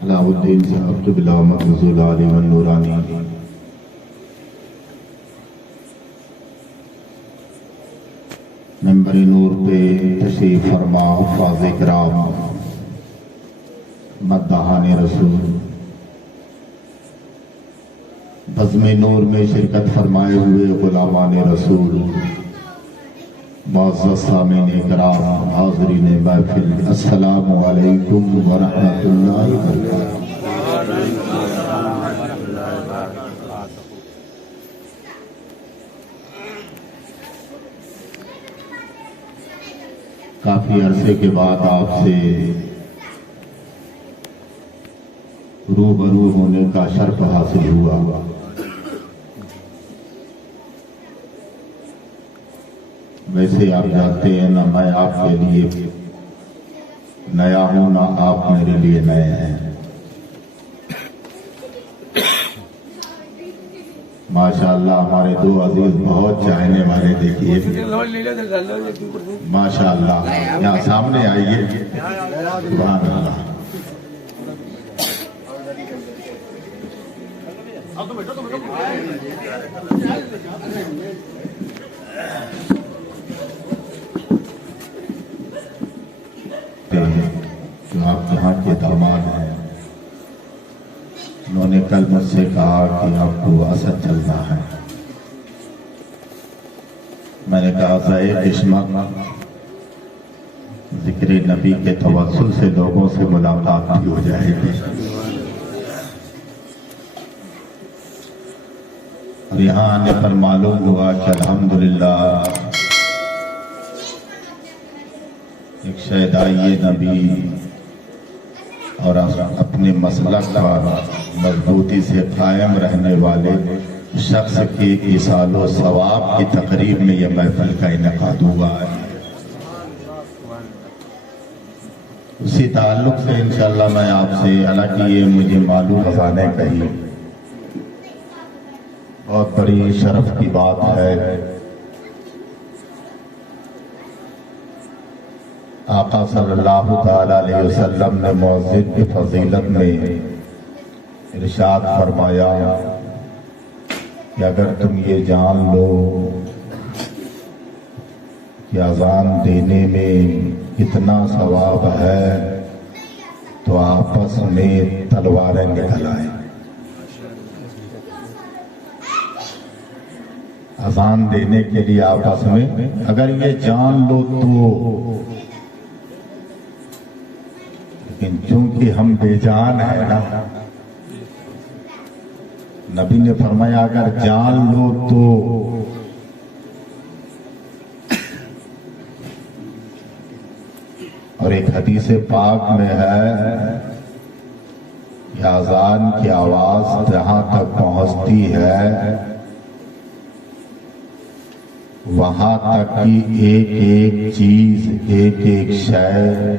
علاء الدین صاحب قبلہ مقبول عالم النورانی، منبر نور پہ تشریف فرما حفاظ کرام، مداحان رسول، بزم نور میں شرکت فرمائے ہوئے غلامان رسول، معزز سامعین کرام، حاضرین محفل، السلام علیکم ورحمۃ اللہ وبرکاتہ۔ کافی عرصے کے بعد آپ سے روبرو ہونے کا شرف حاصل ہوا۔ ویسے آپ جانتے ہیں نہ میں آپ کے لیے نیا ہوں نہ آپ میرے لیے نئے ہیں۔ ماشاءاللہ ہمارے دو عزیز بہت چاہنے والے، دیکھیے ماشاءاللہ، یہاں سامنے آئیے، سبحان اللہ۔ جو آپ یہاں کے داماد ہیں، انہوں نے کل مجھ سے کہا کہ آپ کو اسد چلنا ہے۔ میں نے کہا ذائع قسمت، ذکر نبی کے توسل سے لوگوں سے ملاقات بھی ہو جائے گی، اور یہاں آنے پر معلوم ہوا کہ الحمدللہ ایک شہدائی نبی اور اپنے مسلک پر مضبوطی سے قائم رہنے والے شخص کی ایصال و ثواب کی تقریب میں یہ محفل کا انعقاد ہوا ہے۔ اسی تعلق سے انشاءاللہ میں آپ سے، حالانکہ یہ مجھے معلوم خزانے کہی، بہت بڑی شرف کی بات ہے، آقا صلی اللہ تعالی علیہ وسلم نے مؤذن کی فضیلت میں ارشاد فرمایا کہ اگر تم یہ جان لو کہ اذان دینے میں کتنا ثواب ہے تو آپس میں تلواریں نکلائیں۔ اذان دینے کے لیے آپس میں اگر یہ جان لو تو، لیکن چونکہ ہم بے جان ہیں نا، نبی نے فرمایا اگر جان لو تو، اور ایک حدیث پاک میں ہے کہ اذان کی آواز جہاں تک پہنچتی ہے وہاں تک کی ایک ایک چیز، ایک ایک شے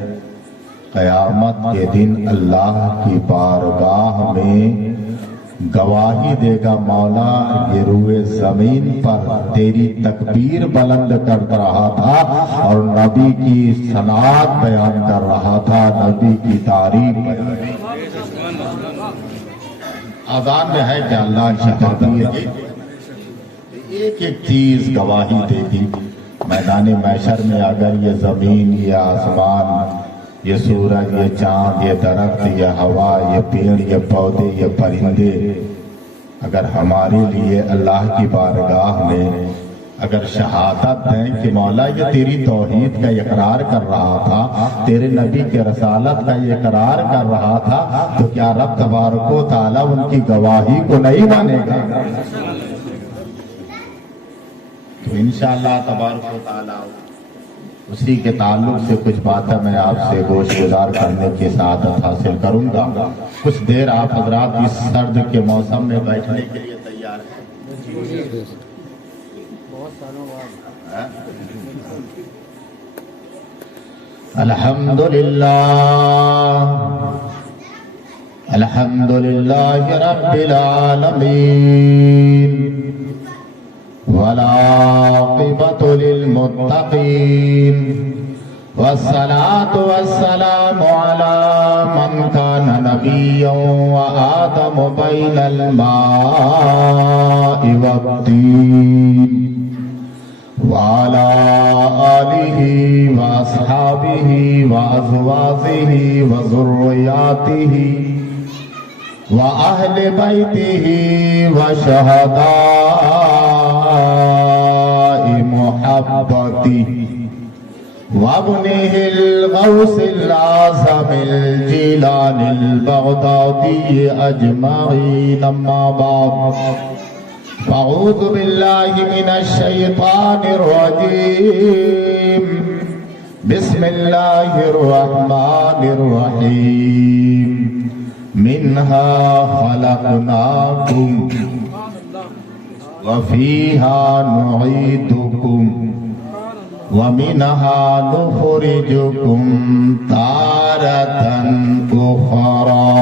قیامت کے دن اللہ کی بارگاہ میں گواہی دے گا، مولا یہ روئے زمین پر تیری تکبیر بلند کر رہا تھا اور نبی کی صنعت بیان کر رہا تھا، نبی کی تعریف بیان۔ اذان میں ہے کہ اللہ کی تکبیر ایک ایک چیز گواہی دے گی۔ میدان محشر میں اگر یہ زمین، یہ آسمان، یہ سورج، یہ چاند، یہ درخت، یہ ہوا، یہ پیڑ، یہ پودے، یہ پرندے اگر ہمارے لیے اللہ کی بارگاہ میں اگر شہادت دیں کہ مولا یہ تیری توحید کا اقرار کر رہا تھا، تیرے نبی کے رسالت کا یہ اقرار کر رہا تھا، تو کیا رب تبارک و تعالیٰ ان کی گواہی کو نہیں مانے گا؟ تو انشاءاللہ تبارک و تعالیٰ اسی کے تعلق سے کچھ باتیں میں آپ سے گوش گزار کرنے کی سعادت حاصل کروں گا۔ کچھ دیر آپ حضرات اس سرد کے موسم میں بیٹھنے کے لیے تیار ہیں؟ الحمدللہ الحمدللہ رب العالمین والعاقبۃ للمتقین والصلاة والسلام على من كان نبيا وآدم بين الماء والطين وعلى آله وأصحابه وأزواجه وذرياته وأهل بيته وشهداء محبته وابنه الغوث الأعظم الجيلان البغدادي أجمعين. أما بعد، أعوذ بالله من الشيطان الرجيم. بسم الله الرحمن الرحيم. منها خلقناكم وفيها نعيدكم ومنها نخرجكم تارة أخرى.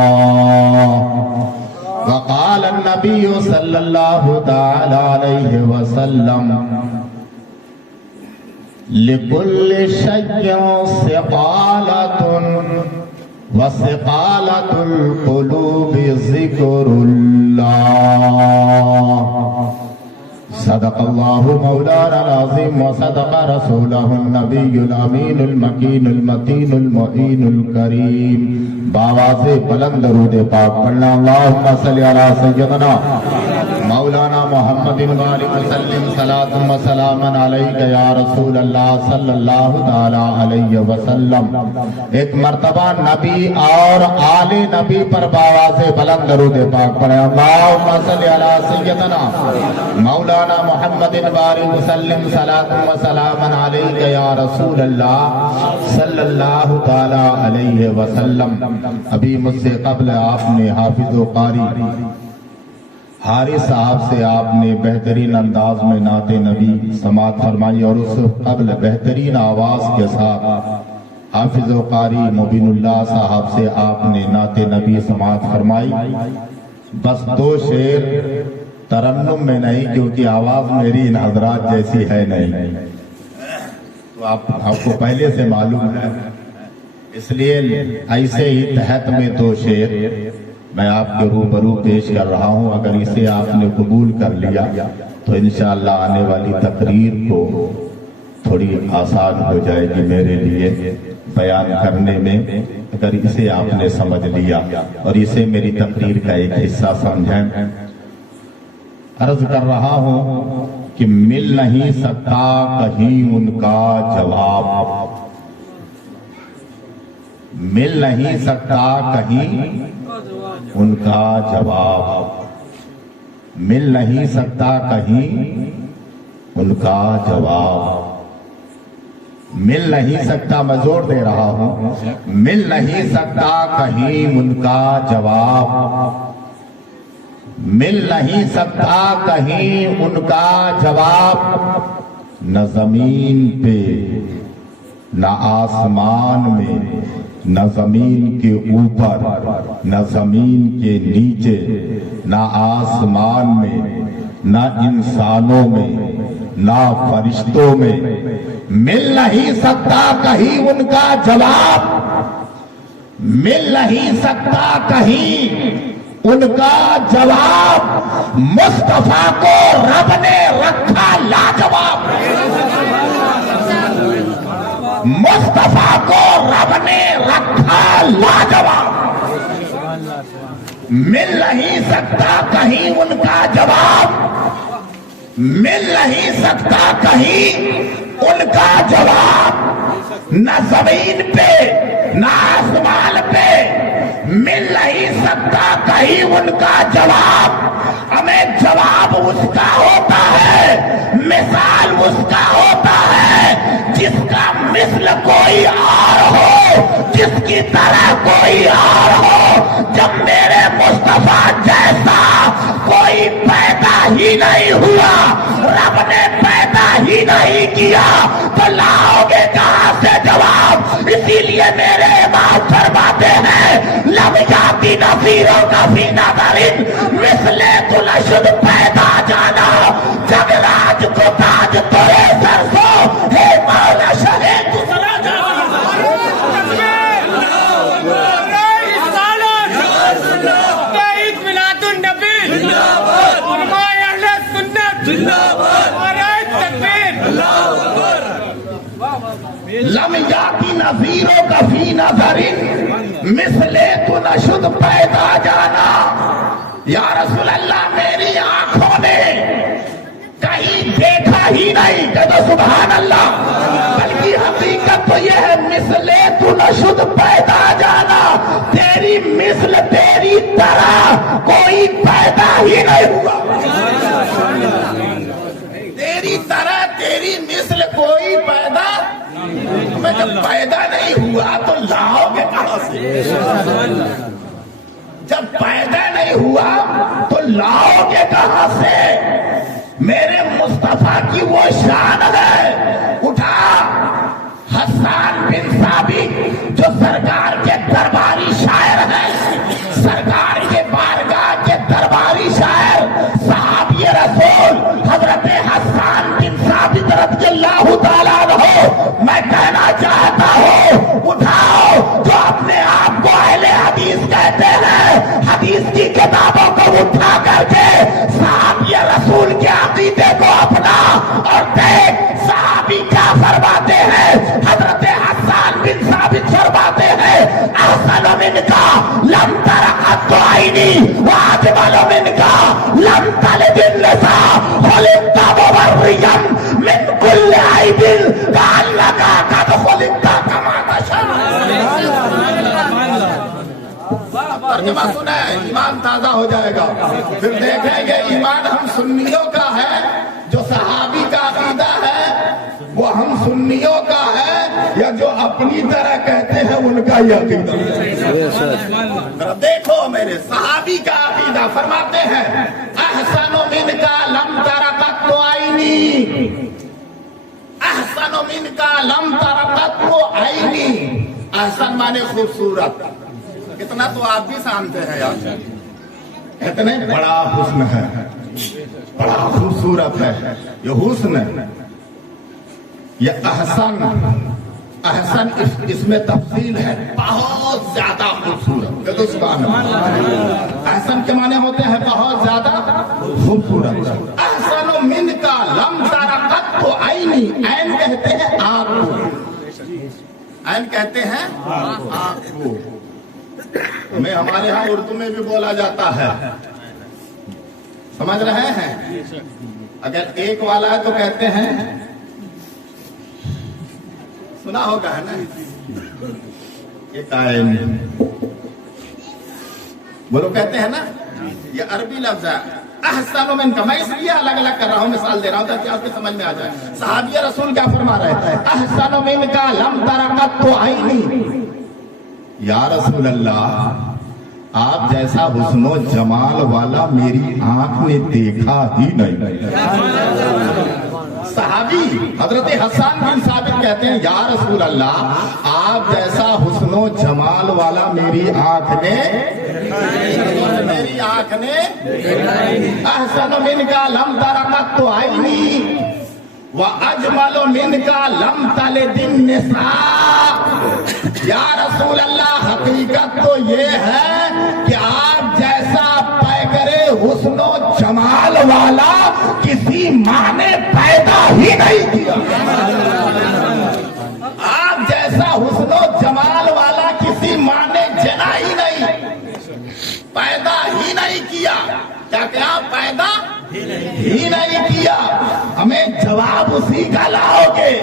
وقال النبي صلى الله تعالى عليه وسلم: لكل شيء ثقالة وثقالة القلوب ذكر الله. صدق الله مولانا العظيم وصدق رسوله النبي الأمين المكين المتين المعين الكريم. بآواز بلند درود پاک پڑھنا. اللہم صلی علی سیدنا مولانا محمد وآلہ وسلم صلاۃ و سلام علیک یا رسول اللہ صلی اللہ تعالی علیہ وسلم. ایک مرتبہ نبی اور آل نبی پر بآواز بلند درود پاک پڑھیں. اللہم صلی علی سیدنا مولانا محمد وآلہ وسلم صلاۃ و سلام علیک یا رسول اللہ صلی اللہ تعالی علیہ وسلم. ابھی مجھ سے قبل آپ نے حافظ و قاری حارث صاحب سے آپ نے بہترین انداز میں نعت نبی سماعت فرمائی، اور اس قبل بہترین آواز کے ساتھ حافظ و قاری مبین اللہ صاحب سے آپ نے نعت نبی سماعت فرمائی. بس دو شعر ترنم میں نہیں، کیونکہ آواز میری ان حضرات جیسی ہے نہیں، تو آپ کو پہلے سے معلوم ہے، اس لیے ایسے ہی تحت میں دو شعر میں آپ کے روبرو پیش کر رہا ہوں. اگر اسے آپ نے قبول کر لیا تو انشاءاللہ آنے والی تقریر کو تھوڑی آسان ہو جائے گی میرے لیے بیان کرنے میں، اگر اسے آپ نے سمجھ لیا اور اسے میری تقریر کا ایک حصہ سمجھیں. عرض کر رہا ہوں کہ مل نہیں سکتا کہیں ان کا جواب، مل نہیں سکتا کہیں ان کا جواب، مل نہیں سکتا کہیں ان کا جواب، مل نہیں سکتا. میں زور دے رہا ہوں، مل نہیں سکتا کہیں ان کا جواب، مل نہیں سکتا کہیں ان کا جواب. نہ زمین پہ نہ آسمان میں، نہ زمین کے اوپر نہ زمین کے نیچے، نہ آسمان میں نہ انسانوں میں نہ فرشتوں میں، مل نہیں سکتا کہیں ان کا جواب، مل نہیں سکتا کہیں ان کا جواب. مصطفیٰ کو رب نے رکھا لاجواب، مصطفیٰ کو رب نے رکھا لاجواب. مل نہیں سکتا کہیں ان کا جواب، مل نہیں سکتا کہیں ان کا جواب. نہ زمین پہ نہ آسمان پہ مل نہیں سکتا کہیں ان کا جواب. ہمیں جواب اس کا ہوتا ہے، مثال اس کا ہوتا ہے جس کا مثل کوئی اور ہو، جس کی طرح کوئی اور ہو. جب میرے مصطفیٰ جیسا کوئی پیدا ہی نہیں ہوا، رب نے پیدا ہی نہیں کیا، تو لاؤ گے کہاں سے جواب؟ اسی لیے میرے امام فرماتے ہیں لم یاتی نظیروں کا فی نظرن مثل تلشد پیدا جانا، جگ راج کو تاج توڑے سر سو ہے مولا شہ تو سلا جانا. لم یاتی نذیروں کا فی نظرن مثلے تو نشد پیدا جانا. یا رسول اللہ میری آنکھوں نے کہیں دیکھا ہی نہیں. کہ تو سبحان اللہ. بلکہ حقیقت تو یہ ہے مثلے تو نشد پیدا جانا, تیری مثل تیری طرح کوئی پیدا ہی نہیں ہوا. تیری طرح تیری مثل کوئی پیدا, میں جب پیدا نہیں ہوا تو لاؤ گے کہاں سے؟ جب پیدا نہیں ہوا تو لاؤ گے کہاں سے؟ میرے مصطفیٰ کی وہ شان ہے. اٹھا حسان بن ثابت جو سرکار کے درباری شاعر ہیں, سرکار کے بارگاہ کے درباری شاعر صحابی رسول حضرت حسان بن ثابت رضی اللہ تعالیٰ عنہ, میں کہنا چاہتا ہوں اٹھاؤ جو اپنے آپ کو اہل حدیث کہتے ہیں, حدیث کی کتابوں کو اٹھا کر کے صحابی رسول کے عقیدے کو اپنا اور دیکھ صحابی کیا فرماتے ہیں. حضرت حسان بن ثابت فرماتے ہیں احسن منکا لم تر قط عینی واجمل منکا لم تلد النساء خلقت مبریا من کل عیب کانک قد خلقت کما تشاء. ترجمہ سنیں, ایمان تازہ ہو جائے گا. پھر دیکھیں گے ایمان ہم سنیوں کا ہے, جو صحابی کا عقیدہ ہے وہ ہم سنیوں کا ہے, یا جو اپنی طرح کہتے ہیں ان کا یہ عقیدہ ہے. دیکھو میرے صحابی کا عقیدہ فرماتے ہیں احسن منکا لم تر قط عینی, احسن منکا لم تر قط عینی. احسن مانے خوبصورت, اتنا تو آپ بھی سامتے ہیں یار, اتنے بڑا حسن ہے, بڑا خوبصورت ہے یہ حسن ہے. یہ احسن, احسن اس میں تفصیل ہے, بہت زیادہ خوبصورت. سبحان اللہ. احسن کے معنی ہوتے ہیں بہت زیادہ خوبصورت. احسن منکا لم تر قط عینی, عین کہتے ہیں آنکھ کو, عین کہتے ہیں آنکھ کو. ہمیں ہمارے ہاں اردو میں بھی بولا جاتا ہے, سمجھ رہے ہیں. اگر ایک والا ہے تو کہتے ہیں, سنا ہوگا ہے نا, ایک عین بولو کہتے ہیں نا, یہ عربی لفظ ہے. احسن منکا, میں اس لیے الگ الگ کر رہا ہوں, مثال دے رہا ہوں تاکہ آپ کو سمجھ میں آ جائے. صحابی رسول کیا فرما رہے ہیں احسن منکا لم تر قط عینی. یا رسول اللہ آپ جیسا حسن و جمال والا میری آنکھ نے دیکھا ہی نہیں. صحابی حضرت حسان بن ثابت کہتے ہیں یا رسول اللہ آپ جیسا حسن و جمال والا میری آنکھ نے احسن منکا لم تر قط عینی وَأَجْمَلُ مِنْكَ لَمْ تَلِدِ النِّسَاء. یا رسول اللہ حقیقت تو یہ ہے کہ آپ جیسا پیکرے حسن و جمال والا کسی ماں نے پیدا ہی نہیں کیا. آپ جیسا حسن و جمال والا کسی ماں نے جنا ہی نہیں, پیدا ہی نہیں کیا. کیا پیدا ہی نہیں کیا. ہمیں جواب اسی کا لاؤ گے,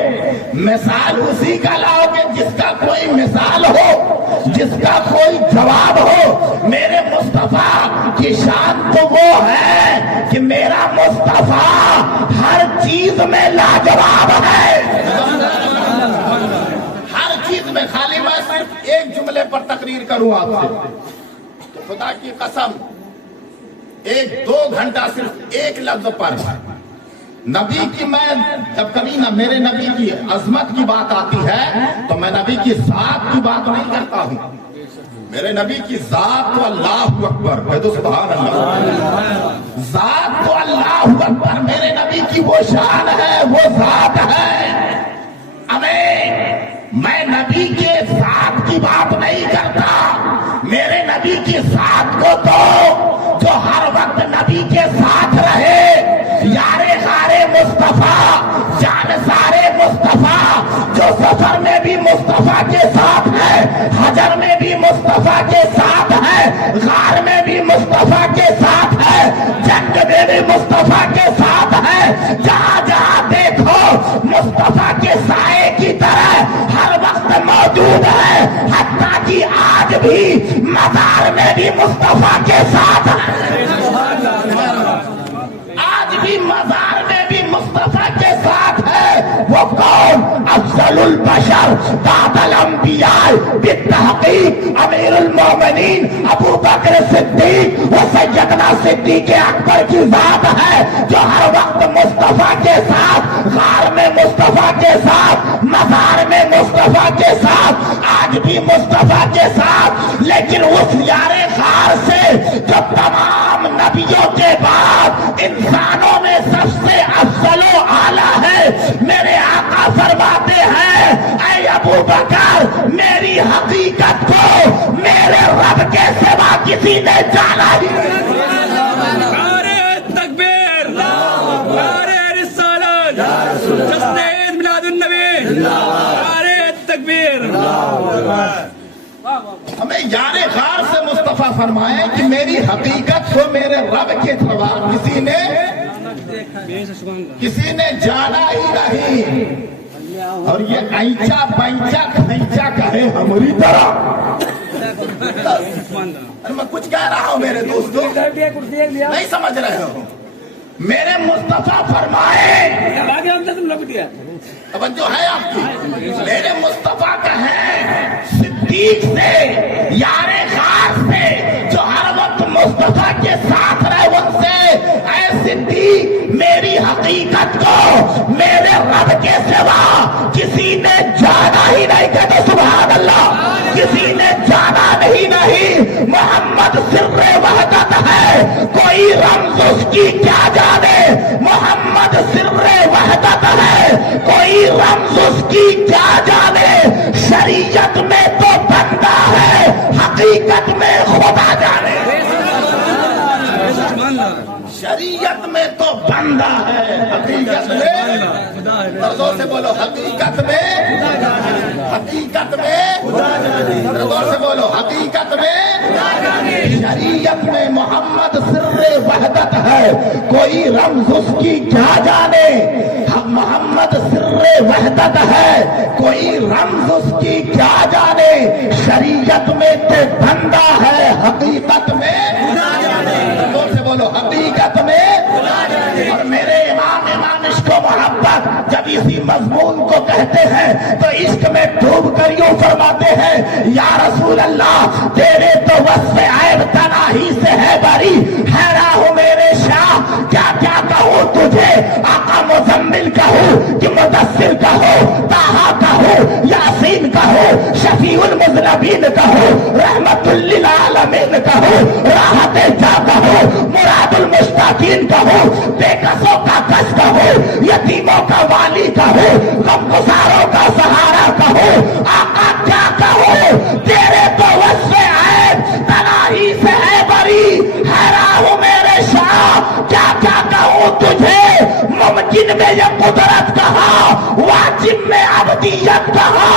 مثال اسی کا لاؤ گے جس کا کوئی مثال ہو, جس کا کوئی جواب ہو. میرے مصطفیٰ کی شان تو وہ ہے کہ میرا مصطفیٰ ہر چیز میں لاجواب ہے, ہر چیز میں. خالی میں صرف ایک جملے پر تقریر کروں آپ سے, تو خدا کی قسم 1-2 گھنٹہ صرف ایک لفظ پر نبی کی, میں جب کبھی نہ میرے نبی کی عظمت کی بات آتی ہے تو میں نبی کی ذات کی بات نہیں کرتا ہوں. میرے نبی کی ذات تو اللہ اکبر, کہہ دو سبحان اللہ. ذات تو اللہ اکبر, میرے نبی کی وہ شان ہے, وہ ذات ہے. میں نبی کے ذات کی بات نہیں کرتا, میرے نبی کی ذات کو تو جو ہر وقت نبی کے ساتھ رہے, یارے غارے مصطفیٰ, جان سارے مصطفیٰ, جو سفر بھی مصطفیٰ کے ساتھ ہے، حجر میں بھی مصطفیٰ کے ساتھ ہے، غار میں بھی مصطفیٰ کے ساتھ ہے، جنگ میں بھی مصطفیٰ کے ساتھ ہے، جہاں جہاں دیکھو مصطفیٰ کے سائے کی طرح ہر وقت موجود ہے، حتیٰ کہ آج بھی مزار میں بھی مصطفیٰ کے ساتھ ہے، آج بھی مزار میں بھی مصطفیٰ کے ساتھ ہے۔ وہ کون؟ افضل البشر بعد الانبیاء بالتحقیق امیر المومنین ابو بکر صدیق و سیدنا صدیق اکبر کی ذات ہے، جو ہر وقت مصطفیٰ کے ساتھ، غار میں مصطفیٰ کے ساتھ، مزار میں مصطفیٰ کے ساتھ، آج بھی مصطفیٰ کے ساتھ۔ لیکن اس یار غار سے جو تمام نبیوں کے بعد انسانوں میں سب سے افضل و اعلیٰ ہے، میرے آقا فرماتے ہیں اے ابو بکر، میری حقیقت کو میرے رب کے سوا کسی نے جانا ہی نہیں۔ نعرہ تکبیر، نعرہ رسالت، جشن عید میلاد النبی، نعرہ تکبیر۔ ہمیں یار غار سے مصطفیٰ فرمائے کہ میری حقیقت کو میرے رب کے سوا کسی نے جانا ہی نہیں۔ اور یہ اینچا پینچا کھینچا کہے ہماری طرح، میں کچھ کہہ رہا ہوں میرے دوستوں، نہیں سمجھ رہے ہو؟ میرے مصطفیٰ فرمائے، توجہ ہے آپ کی، میرے مصطفیٰ کہیں صدیق سے، یار غار سے، جو ہر وقت مصطفیٰ کے ساتھ رہے، ان سے اے صدیق، میری حقیقت کو میرے رب کے سوا کسی نے جانا ہی نہیں۔ کہتے سبحان اللہ، کسی نے جانا نہیں۔ محمد سر وحدت ہے، کوئی رمز اس کی کیا جانے، محمد سر وحدت ہے، کوئی رمز اس کی کیا جانے، شریعت میں تو بندہ ہے، حقیقت میں خدا جانے۔ شریعت میں تو بندہ ہے، حقیقت میں، زور سے بولو، حقیقت میں، حقیقت میں، زور سے بولو، حقیقت میں، شریعت میں محمد سر وحدت ہے، کوئی رمز اس کی کیا جانے، محمد سر وحدت ہے، کوئی رمز اس کی کیا جانے، شریعت میں تو بندہ ہے، حقیقت میں، زور سے بولو، حقیقت میں۔ اور میرے امام عشق و محبت جب اسی مضمون کو کہتے ہیں تو عشق میں ڈوب کر یوں فرماتے ہیں، یا رسول اللہ تیرے تو وصف عیب تناہی سے ہے بری، حیران ہوں میرے شاہ کیا کیا کہوں تجھے، آقا مزمل کہوں کہ مدثر کہو، طٰہٰ کہو، یاسین کہو، شفیع المذنبین کہو، رحمت للعالمین کہو، راحت جا کہو، مراد المشتاقین کہو، بے کسوں کا کس کہو، یتیموں کا والی کہو، غمگساروں کا سہارا کہو، آقا کیا کہو، تیرے تو وصف عیب تناہی سے ہے بری، حیران ہوں میرے شاہ کیا کیا کہوں تجھے، ممکن میں یہ قدرت کہا، واجب میں عبدیت کہا،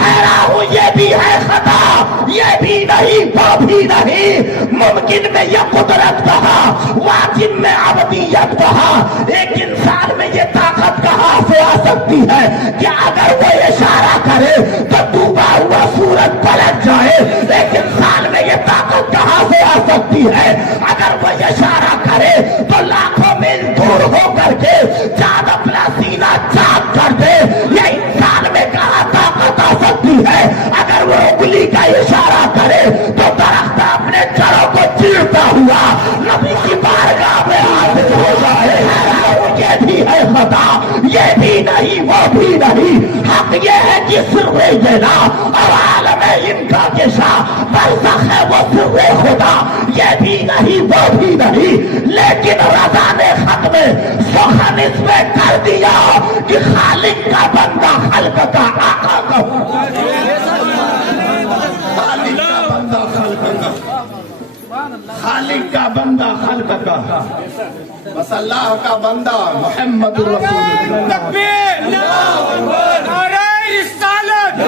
حیران ہوں یہ بھی ہے خطا، یہ بھی نہیں وہ بھی نہیں، ممکن میں یہ قدرت کہا، واجب میں عبدیت کہا، ایک انسان میں یہ طاقت کہاں سے آ سکتی ہے کہ اگر وہ اشارہ کرے تو ڈوبا ہوا سورج پلٹ جائے، ایک انسان میں یہ طاقت کہاں سے آ سکتی ہے اگر وہ اشارہ کرے تو لاکھوں میل دور ہو کر کے چاند اپنا سینہ چاک کر دے، یہ انسان میں کہاں طاقت آ سکتی ہے اگر وہ انگلی کا اشارہ کرے تو درخت اپنے جڑوں کو چیرتا ہوا نبی کی بارگاہ میں حاضر ہو جائے، یہ بھی ہے خطا، یہ بھی نہیں وہ بھی نہیں، حق یہ ہے کہ سر جنا اور عالم ان کا کشا برزخ ہے وہ سر خدا، یہ بھی نہیں وہ بھی نہیں، لیکن رضا نے ختم سخن اس میں کر دیا کہ خالق کا بندہ خلق کا آقا کہوں، خالق کا بندہ خلق کا، بس اللہ کا بندہ محمد رسول اللہ۔ تکبیر، نعرہ رسالت،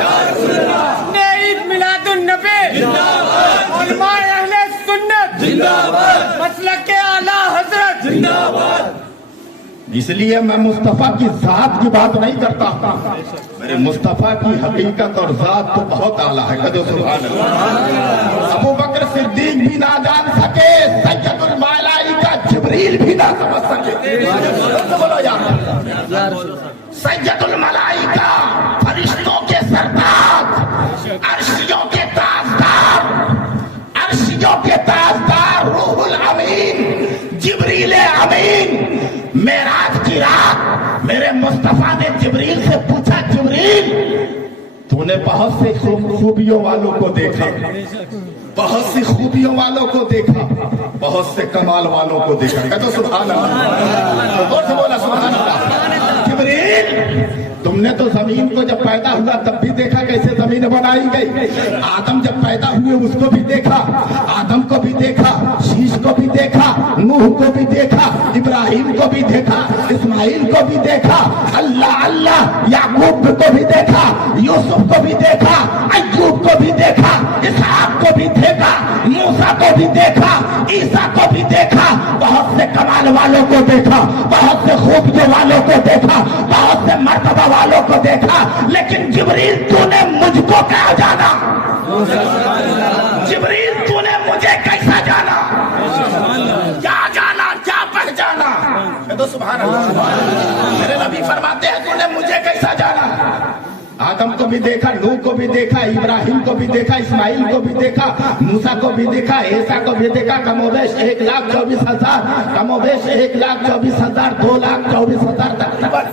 इसलिए मैं मुस्तफा की जात की बात नहीं करता, मेरे मुस्तफा की हकीकत और जात तो बहुत आला है। कदो सुभान अल्लाह। अबू बकर सिद्दीक भी ना जान सके, सैयदुल मलाइका जिब्रील भी ना समझ सके। बोलो यार, सैयदुल मलाइका फरिश्तों के सरताज, अर्शियों के ताजदार, अर्शियों के ताजदार रूहुल अमीन जिब्रील अमीन मेराज की रात मेरे मुस्तफा ने जिब्रील से पूछा, जिब्रील तूने बहुत से खूबियों वालों को देखा, बहुत सी खूबियों वालों को देखा, बहुत से कमाल वालों को देखा। कहते तो सुभान अल्लाह, और से बोला सुभान अल्लाह। जिब्रील तुमने तो जमीन को जब पैदा हुआ तब भी देखा कैसे जमीन बनाई गई, आदम जब पैदा हुए उसको भी देखा, आदम को भी देखा, शीश को भी देखा, नूह को भी देखा, इब्राहिम को भी देखा, इस्माइल को भी देखा, अल्लाह अल्लाह याकूब को भी देखा, यूसुफ को भी देखा, अय्यूब को भी देखा, इसहाक को भी देखा, मूसा को भी देखा, ईसा को भी देखा, बहुत से कमाल वालों को देखा, बहुत से खूबियों वालों को देखा, बहुत से मर्तबा वालों को देखा, लेकिन जिब्रील तूने मुझको क्या जाना? जिब्रील तूने मुझे कैसा जाना? क्या जाना, क्या पहचाना? तो सुभान अल्लाह। मेरे नबी फरमाते हैं तूने मुझे कैसा जाना? आदम को भी देखा, नूह को भी देखा, इब्राहिम को भी देखा, इस्माइल को भी देखा, मूसा को भी देखा, ईसा को भी देखा। कमोबेश 1,24,000, कमोबेश 1,24,000, 2,24,000 तकरीबन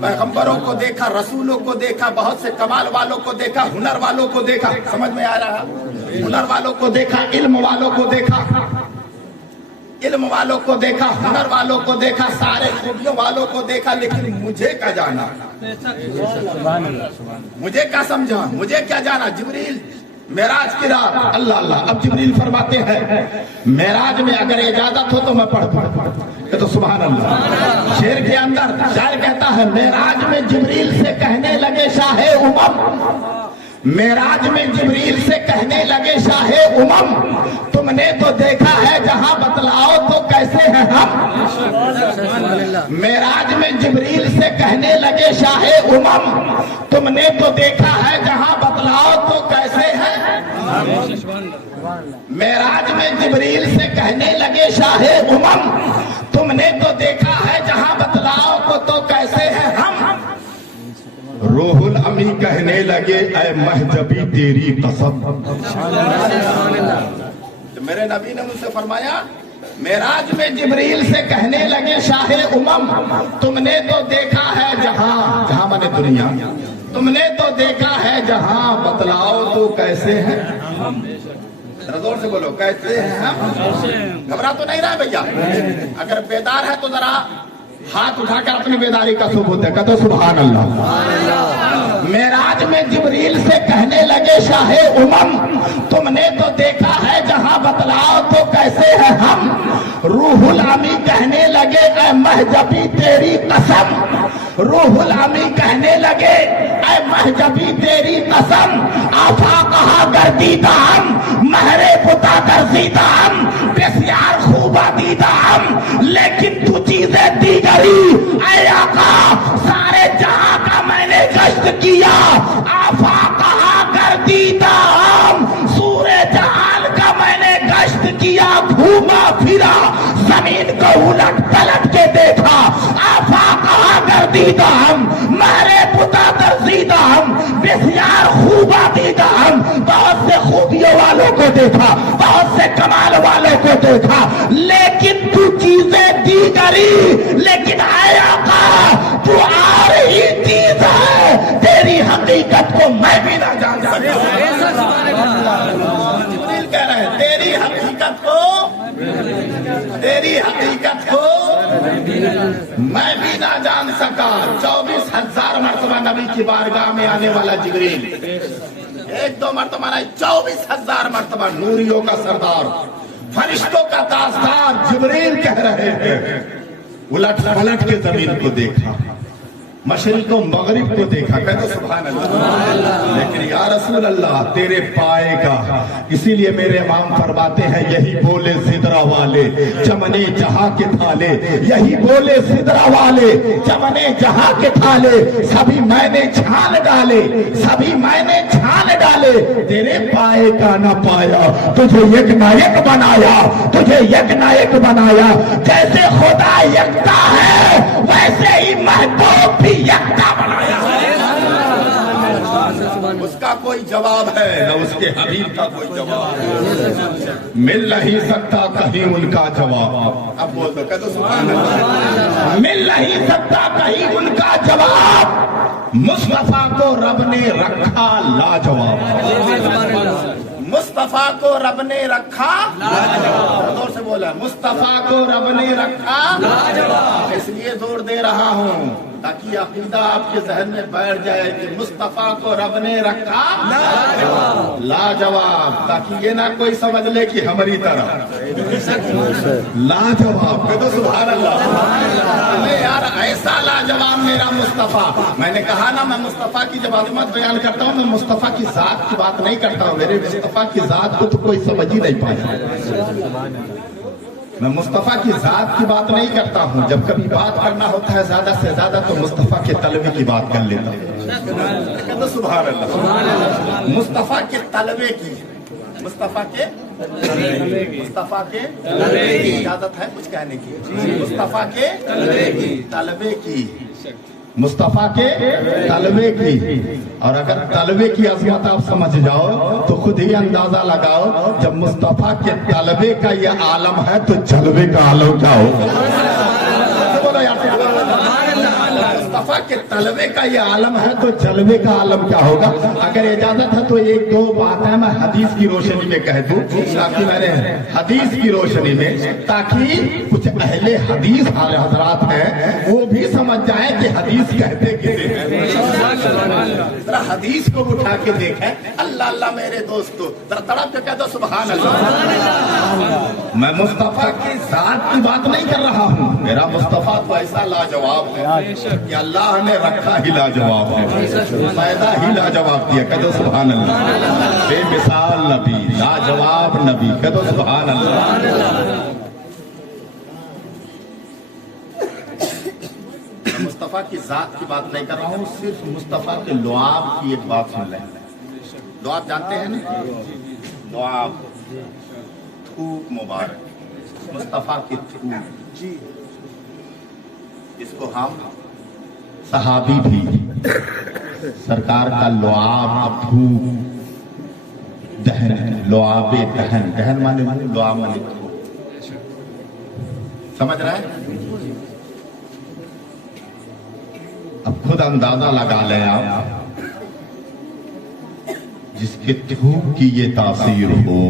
पैगंबरों को देखा, रसूलों को देखा, बहुत से कमाल वालों को देखा, हुनर वालों को देखा। समझ में आ रहा? हुनर वालों को देखा, इल्म वालों को देखा, इल्म वालों को देखा, हुनर वालों को देखा, सारे खूबियों वालों को देखा, लेकिन मुझे क्या जाना? मुझे क्या समझा? मुझे क्या जाना? जिब्रील मेराज की रात, अल्लाह अल्लाह। अब जिब्रील फरमाते हैं मेराज में अगर इजाजत हो तो मैं पढ़ दूं। तो सुभान अल्लाह। शेर के अंदर शायर कहता है मेराज में जिब्रील से कहने लगे शाहे उमम, मेराज में जिब्रील से कहने लगे शाहे उमम, तुमने तो देखा है जहां बतलाओ तो कैसे हैं हम। मेराज में जिब्रील से कहने लगे शाहे उमम, तुमने तो देखा है जहां बतलाओ तो कैसे हैं। मेराज में जिब्रील से कहने लगे शाहे उमम, तुमने तो देखा है जहां बतलाओ को तो कैसे हैं हम। रूहुल अमी कहने लगे ऐ महजबी तेरी कसम। तो मेरे नबी ने मुझसे फरमाया मेराज में जिब्रील से कहने लगे शाहे उमम, तुमने तो देखा है जहां, जहां माने दुनिया, तुमने तो देखा है जहां बतलाओ तो कैसे हैं। जोर से बोलो कैसे हैं हम। घबरा तो नहीं रहा भैया? अगर बेदार है तो जरा हाथ उठाकर अपनी बेदारी का सबूत है। कहते सुभान अल्लाह। मेराज में जिब्रील से कहने लगे शाहे उमम, तुमने तो देखा है जहां बतलाओ तो कैसे है हम। रूहुल अमी कहने लगे ऐ महजबी तेरी कसम, रूहुल अमी कहने लगे ऐ महजबी तेरी कसम, आफा कहा गर्दीदा हम, महरे पुता गर्दीदा हम, बेसियार खूबा दीदा हम, लेकिन तू चीजें दीगरी ऐ आका सारे जहां का मैंने गश्त किया। आफा कहा गर्दीदा हम, सूरे जहान का मैंने गश्त किया, घूमा फिरा जमीन को उलट पलट के देखा। आफा कहा गर्दीदा हम, महरे पुता दर्जीदा हम, बेसियार खूबा दीदा हम, बहुत से खूबियों वालों को देखा, बहुत से कमाल वालों को देखा, लेकिन तू चीजें दीगरी, लेकिन आया का तू आ रही चीज है, तेरी हकीकत को मैं भी ना जान सकता। कह रहे हैं तेरी हकीकत को, तेरी हकीकत को मैं भी ना जान सका। 24,000 मरतबा नबी की बारगाह में आने वाला जिब्रील, एक दो मरतबा नहीं 24,000 मरतबा नूरियों का सरदार, फरिश्तों का ताजदार जिब्रील कह रहे हैं उलट पलट के जमीन को देखा, मशरिक और मगरिब को देखा, कहते सुभान अल्लाह। लेकिन या रसूल अल्लाह तेरे पाए का, इसीलिए मेरे इमाम फरमाते हैं यही बोले सिदरा वाले चमने जहां के थाले, यही बोले सिदरा वाले चमने जहां के थाले, सभी मैंने छान डाले, सभी मैंने छान डाले, तेरे पाए का न पाया, तुझे एक ना एक बनाया, तुझे एक ना एक बनाया। जैसे खुदा यकता है वैसे ही महबूब भी यकता बनाया। उसका कोई जवाब है न उसके हबीब का कोई जवाब है, मिल नहीं सकता कहीं उनका जवाब। अब बोल दो, कह दो सुभान अल्लाह। मिल नहीं सकता कहीं उनका जवाब, मुस्तफा को रब ने रखा लाजवाब, मुस्तफा को रब ने रखा लाजवाब। जोर से बोला, मुस्तफा को रब ने रखा लाजवाब। इसलिए जोर दे रहा हूँ ताकि अकीदा आपके जहन में बैठ जाए कि मुस्तफा को रब ने रखा लाजवाब, लाजवाब, ताकि ये ना कोई समझ ले कि हमारी तरह लाजवाब। कह दो सुभान अल्लाह। अरे यार ऐसा लाजवाब मेरा मुस्तफा। मैंने कहा ना, मैं मुस्तफा की जब अजमत बयान करता हूँ मैं मुस्तफा की जात की बात नहीं करता हूँ। मेरे मुस्तफा की जात को तो कोई समझ ही नहीं पाया। मैं मुस्तफा की जात की बात नहीं करता हूँ। जब कभी बात करना होता है ज्यादा से ज्यादा तो मुस्तफा के तलबे की बात कर लेता हूँ। तो सुभान अल्लाह। मुस्तफा के तलबे की, मुस्तफा के इजाजत है कुछ कहने की, मुस्तफा के तलबे की, मुस्तफा के तलबे की। और अगर तलबे की अजमत आप समझ जाओ तो खुद ही अंदाजा लगाओ, जब मुस्तफा के तलबे का ये आलम है तो जलवे का आलम क्या होगा। मुस्तफा के तलबे का ये आलम है तो जलवे का आलम क्या होगा। अगर इजाजत है तो एक दो बातें मैं हदीस की रोशनी में कह दूं, ताकि मैंने हदीस की रोशनी में, ताकि कुछ अहले हदीस वाले हजरात हैं वो भी समझ जाए कि हदीस कहते किसे हैं। जरा हदीस को उठा के देखें। अल्लाह अल्लाह मेरे दोस्तों, जरा तड़प के कह दो सुभान अल्लाह। मैं मुस्तफा की जात की बात नहीं कर रहा हूँ, मेरा मुस्तफा तो ऐसा लाजवाब है कि अल्लाह ने रखा ही लाजवाब है, पैदा ही लाजवाब दिया। कह दो सुभान अल्लाह। बेमिसाल नबी, लाजवाब नबी, कह दो सुभान अल्लाह। मुस्तफा की जात की बात नहीं कर रहा हूँ, सिर्फ मुस्तफा के लुआब की एक बात सुन लें। लुआब जानते हैं ना, लुआब थूक मुबारक, मुस्तफा की थूक, इसको हम सहाबी भी सरकार का लुआब थूक दहन, लुआबे दहन, दहन माने लुआब माने थूक, समझ रहे हैं। अब खुद अंदाजा लगा लें आप, जिसके थूक की ये तासीर हो,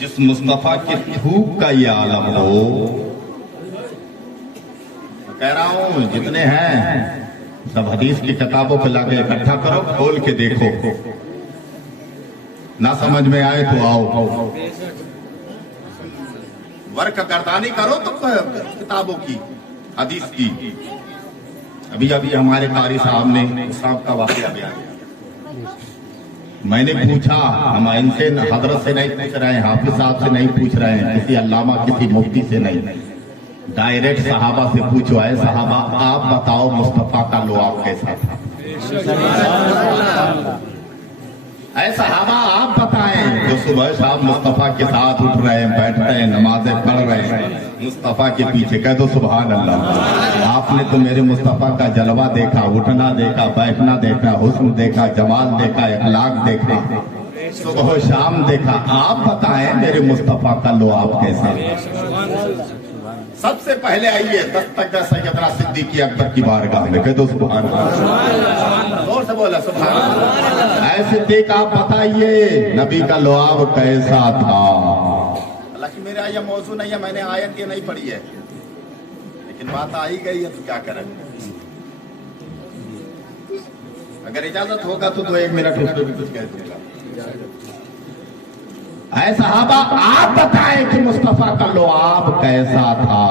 जिस मुस्तफा के थूक का ये आलम हो, कह रहा हूं जितने हैं सब हदीस की किताबों पे लाके इकट्ठा करो, खोल के देखो, ना समझ में आए तो आओ, वर्क गर्दानी करो तो किताबों की, हदीस की। अभी अभी हमारे कारी साहब ने साहब का वाकया बयान किया। मैंने पूछा, हम इनसे हजरत से नहीं पूछ रहे हैं, हाफिज साहब से नहीं पूछ रहे हैं, किसी अल्लामा किसी मुफ्ती से नहीं, डायरेक्ट सहाबा से पूछो, है सहाबा आप बताओ मुस्तफा का लुआब कैसा था। ऐ सहाबा आप बताएं, जो सुबह शाम मुस्तफा के साथ उठ रहे हैं, बैठ रहे हैं, नमाजें पढ़ रहे हैं मुस्तफा के पीछे, कह दो सुभान अल्लाह। आपने तो मेरे मुस्तफा का जलवा देखा, उठना देखा, बैठना देखा, हुस्न देखा, जमाल देखा, इखलाक देखा, सुबह शाम देखा, आप बताएं मेरे मुस्तफा का लुआब कैसा। सबसे पहले आइए दस्तक सैयदना सिद्दीक़ अकबर की बारगाह में, कह दो सुभान अल्लाह, जोर से बोला सुभान अल्लाह। ऐ सिद्दीक़ आप बताइए नबी का लुआब कैसा था। हालांकि मेरा यह मौजू नहीं है, मैंने आयत ये नहीं पढ़ी है, लेकिन बात आ ही गई है तो क्या करें। अगर इजाजत होगा तो 1 मिनट उसमें भी कुछ कह दूंगा। ऐ सहाबा आप बताएं कि मुस्तफा का लुआब कैसा था।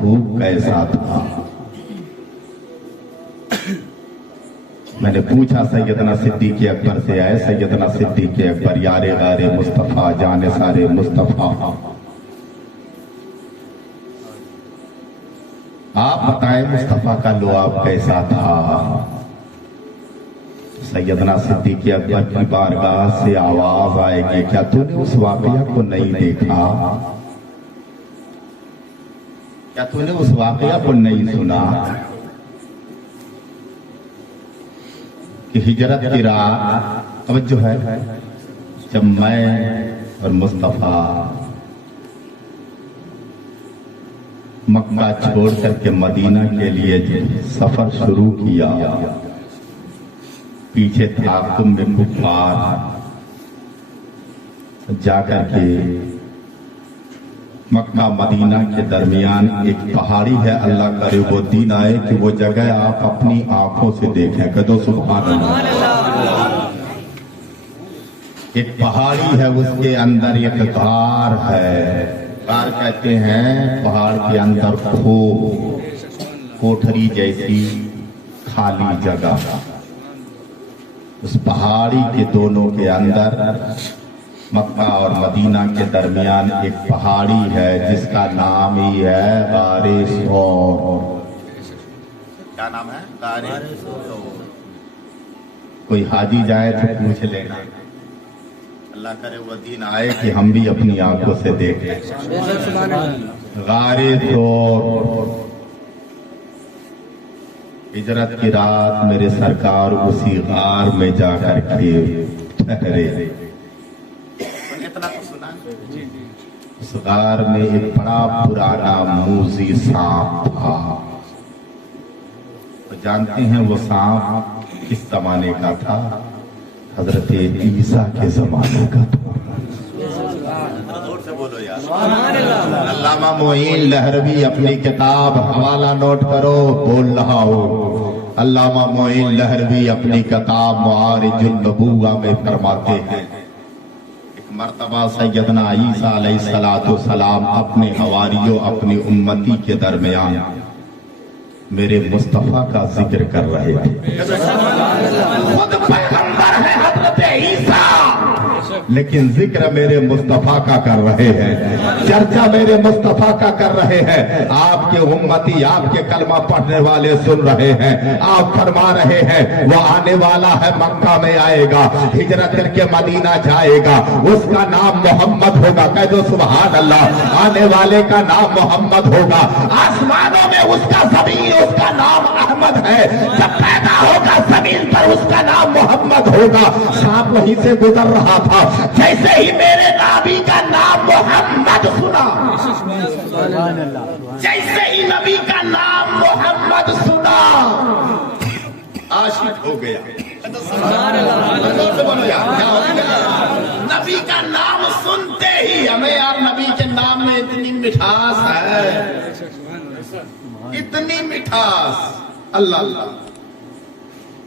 मखलूक कैसा था। मैंने पूछा सैयदना सिद्दीक़ अकबर से, आए सैयदना सिद्दीक़ अकबर यारे गारे मुस्तफ़ा जाने सारे मुस्तफ़ा, आप बताएं मुस्तफ़ा का लुआब कैसा था। सैयदना सिद्दीक़ अकबर की बारगाह से आवाज आएगी, क्या तूने उस वाक़या को नहीं देखा, क्या तूने उस वाक़या को नहीं सुना कि हिजरत की रात तवज्जो है, जब मैं और मुस्तफ़ा मक्का छोड़ करके मदीना के लिए सफर शुरू किया, पीछे था कुम्भ कुफार, जाकर के मक्का मदीना के दरमियान एक पहाड़ी है, अल्लाह करे वो दिन आए कि वो जगह आप अपनी आंखों से देखें। कदो सुभान अल्लाह। एक पहाड़ी है, उसके अंदर एक गार है, गार कहते हैं पहाड़ के अंदर कोठरी जैसी खाली जगह, उस पहाड़ी के दोनों के अंदर मक्का और मदीना के दरमियान एक पहाड़ी है जिसका नाम ही है गारे सौर। क्या नाम है? गारे सौर। कोई हाजी जाए तो पूछ लेना, अल्लाह करे वो दिन आए कि हम भी अपनी आंखों से देखें। गारे सौर, हिजरत की रात मेरे सरकार उसी गार में जाकर के ठहरे। इतना तो सुना। उस गार में एक बड़ा पुराना मूजी सांप था। तो जानते हैं वो सांप किस जमाने का था? हजरत ईसा के जमाने का था। से बोलो यार। अल्लामा मोइन लहरवी अपनी किताब हवाला नोट करो, बोल रहा हूँ। अल्लामा मोइन लहरवी अपनी किताब मुआरिजुन नबुव्वा में फरमाते हैं, एक मर्तबा सैयदना ईसा अलैहिस्सलातु सलाम अपने हवारियों, अपनी उम्मती के दरमियान मेरे मुस्तफा का जिक्र कर रहे थे। खुद पैगंबर है हजरत ईसा, लेकिन जिक्र मेरे मुस्तफा का कर रहे हैं, चर्चा मेरे मुस्तफा का कर रहे हैं। आपके उम्मती, आपके कलमा पढ़ने वाले सुन रहे हैं। आप फरमा रहे हैं वो आने वाला है, मक्का में आएगा, हिजरत करके मदीना जाएगा, उसका नाम मोहम्मद होगा। कह दो सुभान अल्लाह। आने वाले का नाम मोहम्मद होगा, आसमानों में उसका जमीन, उसका नाम अहमद है। जब पैदा होगा जमीन पर उसका नाम मोहम्मद होगा। सांप वहीं से गुजर रहा था, जैसे ही मेरे नाबी का नाम मोहम्मद सुना, जैसे ही नबी का नाम मोहम्मद सुना, आशिक हो गया। नबी का नाम सुनते ही हमें, यार नबी के नाम में इतनी मिठास है, इतनी मिठास। अल्लाह अल्लाह।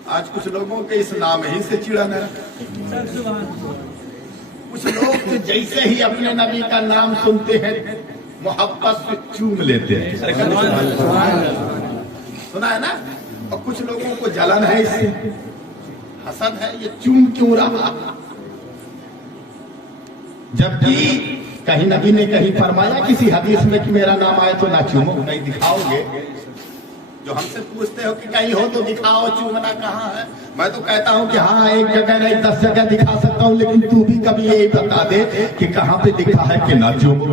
आज कुछ लोगों के इस नाम ही से चिड़ा न, कुछ लोग तो जैसे ही अपने नबी का नाम सुनते हैं मोहब्बत से चूम लेते हैं। सुना है ना? और कुछ लोगों को जलन है इससे, हसद है, ये चूम क्यों रहा? जबकि कहीं नबी ने कहीं फरमाया किसी हदीस में कि मेरा नाम आए तो ना चूमो, नहीं दिखाओगे। जो हमसे पूछते हो कि कहीं हो तो दिखाओ, चूमना कहाँ है? मैं तो कहता हूँ कि हाँ, एक जगह नहीं 10 जगह दिखा सकता हूँ, लेकिन तू भी कभी यही बता दे कि कहाँ पे लिखा है कि ना चूमो।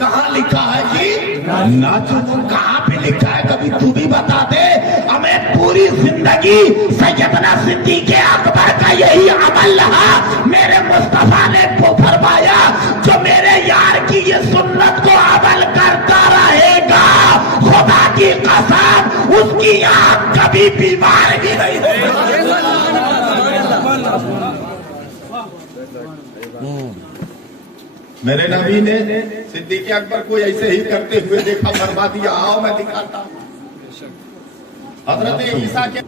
कहाँ लिखा है कि ना चूमो? कहाँ पे लिखा है? कभी तू भी बता दे। हमें पूरी जिंदगी सैयदना सिद्दीक़ अकबर का यही अमल रहा। मेरे मुस्तफा ने फरमाया जो मेरे यार की ये सुन्नत को अमल करता रहेगा, खुदा की कसम उसकी आंख कभी बीमार ही नहीं होगी। मेरे नबी ने सिद्दीक़ अकबर को ऐसे ही करते हुए देखा, फरमा दिया आओ मैं दिखाता हूं। हजरत ईसा के,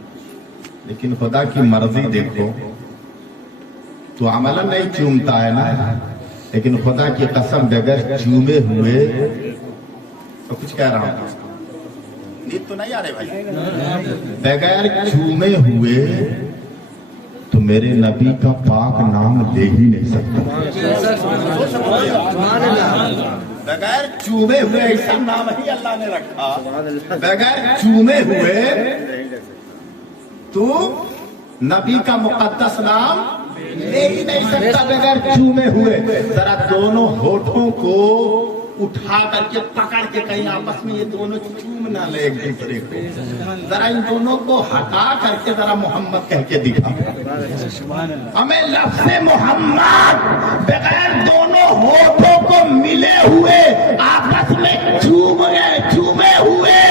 लेकिन खुदा की मर्जी देखो, तो अमलन नहीं चूमता है ना, लेकिन खुदा की कसम बगैर चूमे हुए तो कुछ कह रहा हूं, नींद तो नहीं आ रहे भाई? बगैर चूमे हुए तो मेरे नबी का पाक नाम ले ही नहीं सकता। बगैर चूमे हुए ऐसा नाम ही अल्लाह ने रखा, बगैर चूमे हुए तो नबी का मुकद्दस नाम ले ही नहीं सकता बगैर चूमे हुए। जरा दोनों होठों को उठा करके पकड़ के कहीं आपस में ये दोनों चूम ना ले एक दूसरे को, जरा इन दोनों को हटा करके जरा मोहम्मद कह के दिखा हमें। लफ्ज़ मोहम्मद बगैर दोनों होठों को मिले हुए आपस में चूमे हुए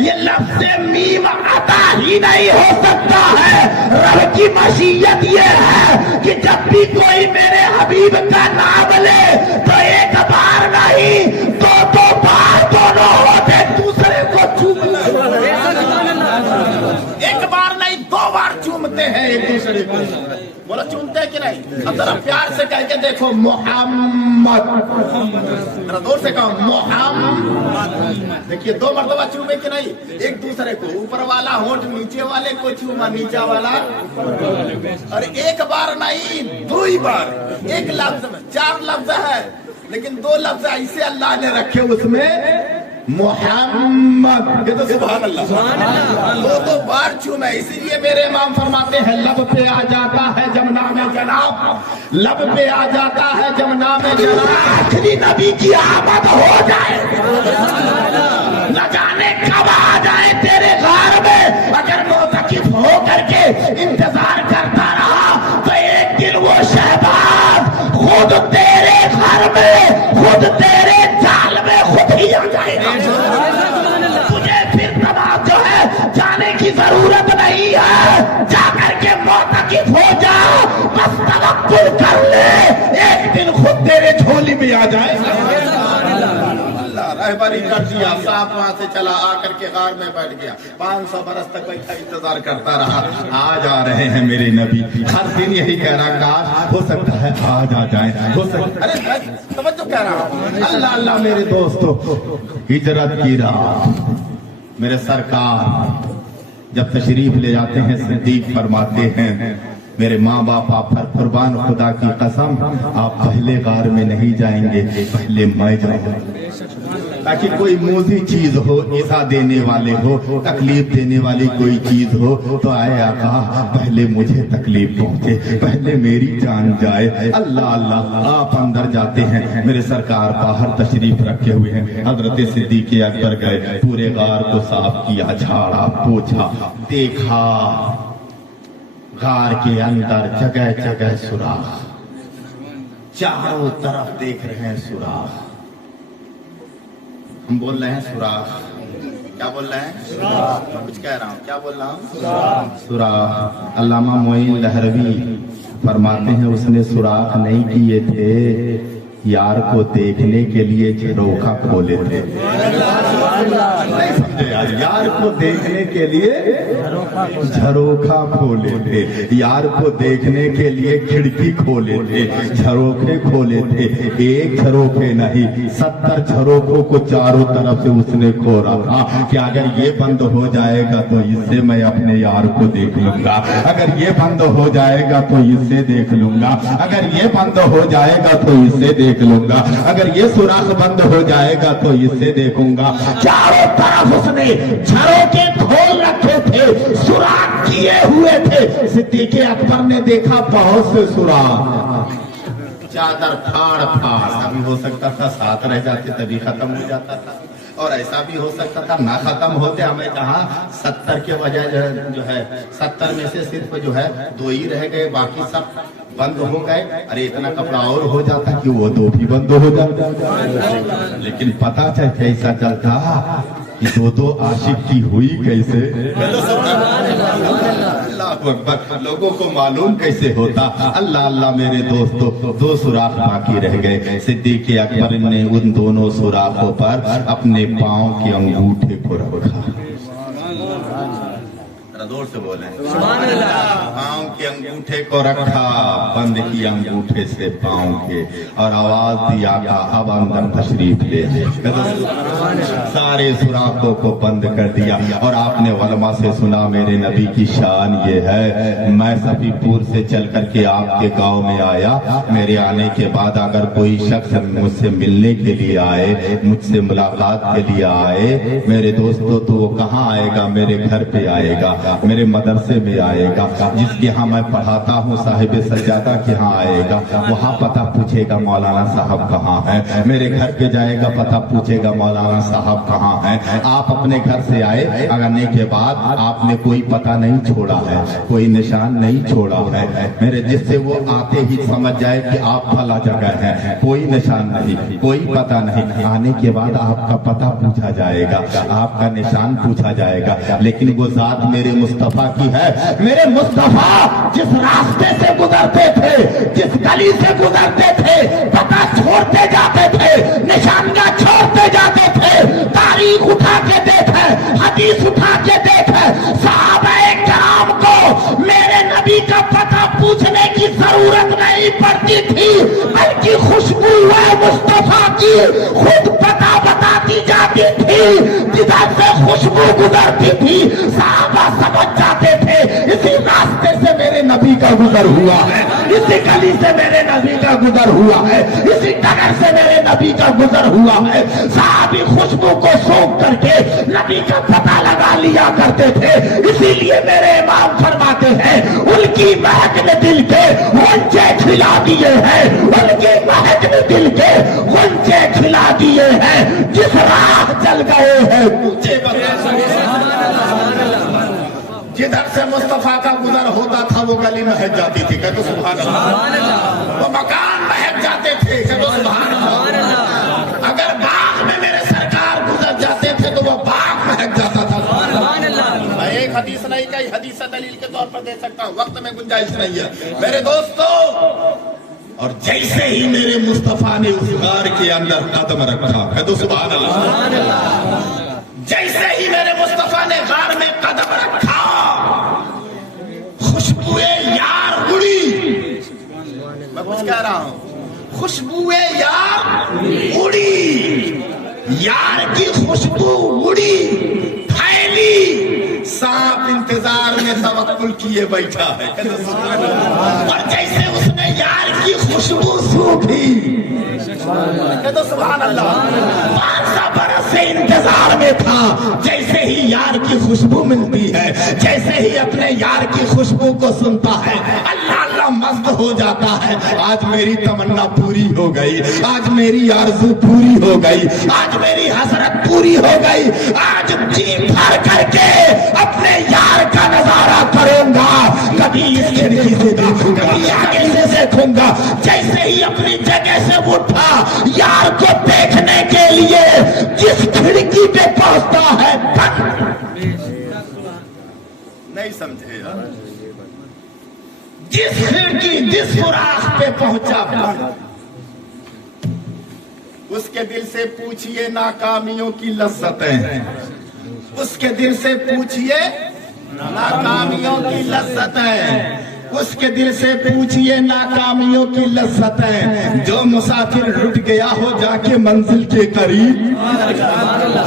ये लफ्ज़ मीम अता ही नहीं हो सकता है। रब की मशीयत ये है कि जब भी कोई मेरे हबीब का नाम ले तो एक बार नहीं दो बार दोनों होते दूसरे को चूम ले। एक बार नहीं दो बार चूमते हैं एक दूसरे को। बोला चूमते हैं कि नहीं? अब जरा प्यार से कह के देखो मोहम्मद, जरा जोर से कहो मोहम्मद। देखिए दो मर्तबा चूमे कि नहीं एक दूसरे को, ऊपर वाला होठ नीचे वाले को चूमा, नीचा वाला और एक बार नहीं दो ही बार। एक लफ्ज में 4 लफ्ज है लेकिन 2 लफ्ज ऐसे अल्लाह ने रखे उसमें मोहम्मद। ये तो सुभान अल्लाह, 2 बार चूमे। इसीलिए मेरे इमाम फरमाते हैं लब पे आ जाता है जब नाम जनाब, लब पे आ जाता है जब नाम जनाब। आखिरी नबी की आमद हो जाए न जाने कब आ जाए तेरे घर में, अगर मोतकिफ हो करके इंतजार करता रहा तो एक दिन वो शहबाज खुद तेरे घर में, खुद तेरे जाल में खुद ही आ जाएगा। तुझे फिर तमाम जो है जाने की जरूरत नहीं है, जाकर के मोतकिफ हो जा, बस तवक्कुल कर ले, एक दिन खुद तेरे झोली में आ जाएगा। रहबरी कर दिया, सांप वहां से चला आकर के गार में बैठ गया, 500 बरस तक बैठा इंतजार करता रहा। आज आ रहे हैं मेरे नबी, हर दिन यही कह रहा काश हो सकता है आज आ जाए, हो सकता। अरे मैं तवज्जो कह रहा हूँ। अल्लाह अल्लाह मेरे दोस्तों, हिजरत की रात मेरे सरकार जब तशरीफ ले जाते हैं सिद्दीक फरमाते हैं मेरे माँ बाप आप पर कुर्बान, खुदा की कसम आप पहले गार में नहीं जाएंगे, पहले मैं जाऊंगा। ताकि कोई मोजी चीज हो, ईसा देने वाले हो, तकलीफ देने वाली कोई चीज हो तो आए आका पहले मुझे तकलीफ पहुंचे, पहले मेरी जान जाए। अल्लाह अल्लाह आप अंदर जाते हैं, मेरे सरकार बाहर तशरीफ रखे हुए हैं। हजरत सिद्दीक अकबर गए, पूरे गार को साफ किया, झाड़ा पोछा, देखा गार के अंदर जगह जगह सुराख, चारों तरफ देख रहे हैं सुराख। हम बोल रहे हैं सुराख, क्या बोल रहे हैं? सुराख। मैं कुछ कह रहा हूँ, क्या बोल रहा हूँ? सुराख। अल्लामा मोइन लहरवी फरमाते हैं उसने सुराख नहीं किए थे, यार को देखने के लिए झरोखा खोले थे। नहीं समझे यार? यार को देखने के लिए झरोखा खोले थे, यार को देखने के लिए खिड़की खोले थे, झरोखे खोले थे। एक झरोखे नहीं 70 झरोखों को चारों तरफ से उसने खोला था कि अगर ये बंद हो जाएगा तो इससे मैं अपने यार को देख लूंगा, अगर ये बंद हो जाएगा तो इससे देख लूंगा, अगर ये बंद हो जाएगा तो इससे देख लूंगा, अगर ये सुराख बंद हो जाएगा तो इससे देखूंगा। चारों तरफ उसने झरोखे खोल रखे थे, सुराख किए हुए थे। सिद्दीक अकबर ने देखा बहुत से सुराख, चादर फाड़ फाड़, अभी हो सकता था साथ रह जाते तभी खत्म हो जाता था, और ऐसा भी हो सकता था ना खत्म होते। हमें कहा 70 के बजाय जो है 70 में से सिर्फ जो है 2 ही रह गए, बाकी सब बंद हो गए। अरे इतना कपड़ा और हो जाता कि वो 2 भी बंद हो जाता, लेकिन पता कैसा चलता कि 2 आशिक की हुई कैसे। अल्लाह अकबर, लोगों को मालूम कैसे होता। अल्लाह अल्लाह मेरे दोस्तों, 2 सुराख बाकी रह गए। सिद्दीक अकबर ने उन दोनों सुराखों पर अपने पांव के अंगूठे को रखा। ذرا زور سے بولیں پاؤں کے انگوٹھے کو رکھا بند کیا انگوٹھے سے پاؤں کے اور آواز دی آقا اب اندر تشریف لے سارے سوراخوں کو بند کر دیا اور آپ نے علماء سے سنا میرے نبی کی شان یہ ہے میں صفی پور سے چل کر کے آپ کے گاؤں میں آیا میرے آنے کے بعد اگر کوئی شخص مجھ سے ملنے کے لیے آئے مجھ سے ملاقات کے لیے آئے میرے دوستوں تو وہ کہاں آئے گا میرے گھر پہ آئے گا میرے مدرسے میں آئے گا جس کے ہاں میں پڑھاتا ہوں صاحب سجادہ کے ہاں آئے گا وہاں پتہ پوچھے گا مولانا صاحب کہاں ہے میرے گھر پہ جائے گا پتہ پوچھے گا مولانا صاحب کہاں ہے آپ اپنے گھر سے آئے آنے کے بعد آپ نے کوئی پتہ نہیں چھوڑا ہے کوئی نشان نہیں چھوڑا ہے میرے جس سے وہ آتے ہی سمجھ جائے کہ آپ بھلا جگہ ہے کوئی نشان نہیں کوئی پتہ نہیں آنے کے بعد آپ کا پتہ پوچھا جائے گا آپ کا نشان پوچھا جائے گا لیکن وہ ذات میرے مصطفیٰ کی ہے میرے مصطفیٰ جس راستے سے گزرتے تھے جس گلی سے گزرتے تھے پتہ چھوڑتے جاتے تھے نشانیاں چھوڑتے جاتے تھے تاریخ اٹھا کے دیکھے حدیث اٹھا کے دیکھے صحابہ کرام کو میرے نبی کا پتہ پوچھنے کی ضرورت نہیں پڑتی تھی بلکہ خوشبو مصطفیٰ کی خود پتہ بتاتی جاتی تھی جدھر سے خوشبو گزرتی تھی صحابہ سمجھ جاتے تھے اسی راستے سے میرے نبی کا گزر ہوا ہے اسی گلی سے میرے نبی کا گزر ہوا ہے اسی ڈگر سے میرے نبی کا گزر ہوا ہے صحابی خوشبو کو سونگ کر کے نبی کا پتہ لگا لیا کرتے تھے اسی لیے میرے امام فرماتے ہیں ان کی مہک نے دل کے غنچے کھلا دیے ہیں ان کی مہک نے دل کے غنچے کھلا دیے ہیں جس راہ چل گئے ہیں جدھر سے مصطفیٰ کا گزر ہوتا تھا وہ گلی مہک جاتی تھی کہتے سبحان اللہ وہ مکان مہک جاتے تھے کہتے سبحان اللہ اگر باغ میں میرے سرکار گزر جاتے تھے تو وہ باغ مہک جاتا تھا میں ایک حدیث نہیں کئی حدیث دلیل کے طور پر دے سکتا ہوں وقت میں گنجائش نہیں ہے میرے دوستو اور جیسے ہی میرے مصطفیٰ نے اس غار کے اندر قدم رکھا کہتے سبحان اللہ جیسے ہی میرے مصطفیٰ نے غار میں قدم رکھا خوشبوئے یار اڑی میں کچھ کہہ رہا ہوں خوشبوئے یار اڑی یار کی خوشبو اڑی پھیلی سانپ انتظار میں توکل کیے بیٹھا ہے اور جیسے اس نے یار کی خوشبو سونگھی کہتے سبحان اللہ 500 برس سے انتظار میں تھا جیسے ہی یار کی خوشبو ملتی ہے جیسے ہی اپنے یار کی خوشبو کو سنتا ہے اللہ اللہ مست ہو جاتا ہے آج میری تمنا پوری ہو گئی آج میری آرزو پوری ہو گئی آج میری حسرت پوری ہو گئی آج جی بھر کر کے اپنے یار کا نظارہ کروں گا کبھی اس کھڑکی سے دیکھوں گا آگے سے دیکھوں گا جیسے ہی اپنی جگہ سے اٹھا یار کو دیکھنے کے لیے جس کھڑکی پہ پہنچتا ہے نہیں سمجھے جس کھڑکی جس سوراخ پہ پہنچا اس کے دل سے پوچھئے ناکامیوں کی لذتیں اس کے دل سے پوچھئے ناکامیوں کی لذتیں اس کے دل سے پوچھئے ناکامیوں کی لذتیں جو مسافر لٹ گیا ہو جا کے منزل کے قریب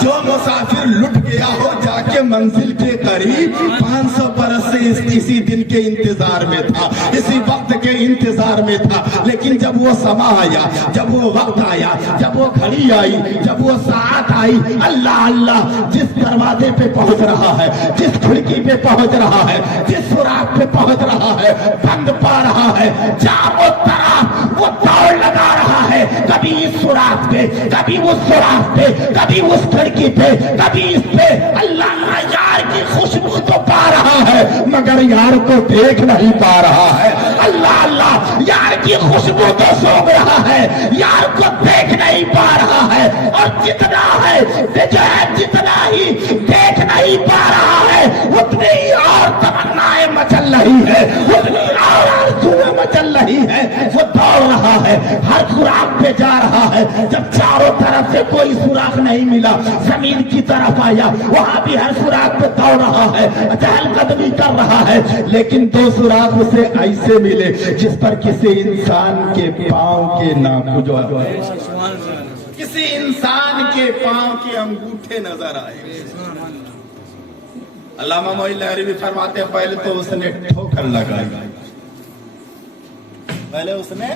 جو مسافر لٹ گیا ہو جا کے منزل کے قریب 500 برس سے اسی دن کے انتظار میں تھا اسی وقت کے انتظار میں تھا لیکن جب وہ سما آیا جب وہ وقت آیا جب وہ گھڑی آئی جب وہ ساعت آئی اللہ اللہ جس دروازے پہ پہنچ رہا ہے جس کھڑکی پہ پہنچ رہا ہے جس سوراخ پہ پہنچ رہا ہے بند پا رہا ہے چاروں طرف وہ دوڑ لگا رہا ہے کبھی اس سوراخ پہ کبھی اس سوراخ پہ کبھی اس کھڑکی پہ کبھی اس پہ اللہ یار کی خوشبو تو پا رہا ہے مگر अंदर यार को देख नहीं पा रहा है। अल्लाह अल्लाह, यार की खुशबू तो सूंघ रहा है, यार को देख नहीं पा रहा है। और जितना है जो है, जितना ही देख नहीं पा रहा है, उतनी ही और तमन्नाएं मचल रही है, उतनी और आरज़ुएं मचल रही है। वो दौड़ रहा है, हर सुराख पे जा रहा है। जब चारों तरफ से कोई सुराख नहीं मिला, जमीन की तरफ आया, वहां भी हर सुराख पे दौड़ रहा है, चहलकदमी कर रहा है। लेकिन दो सुराख उसे ऐसे मिले जिस पर किसी इंसान के पांव के नाखून, किसी इंसान के पांव के अंगूठे नजर आए। अल्लामा मोइन लहरी भी फरमाते हैं, पहले तो उसने ठोकर लगाई, पहले उसने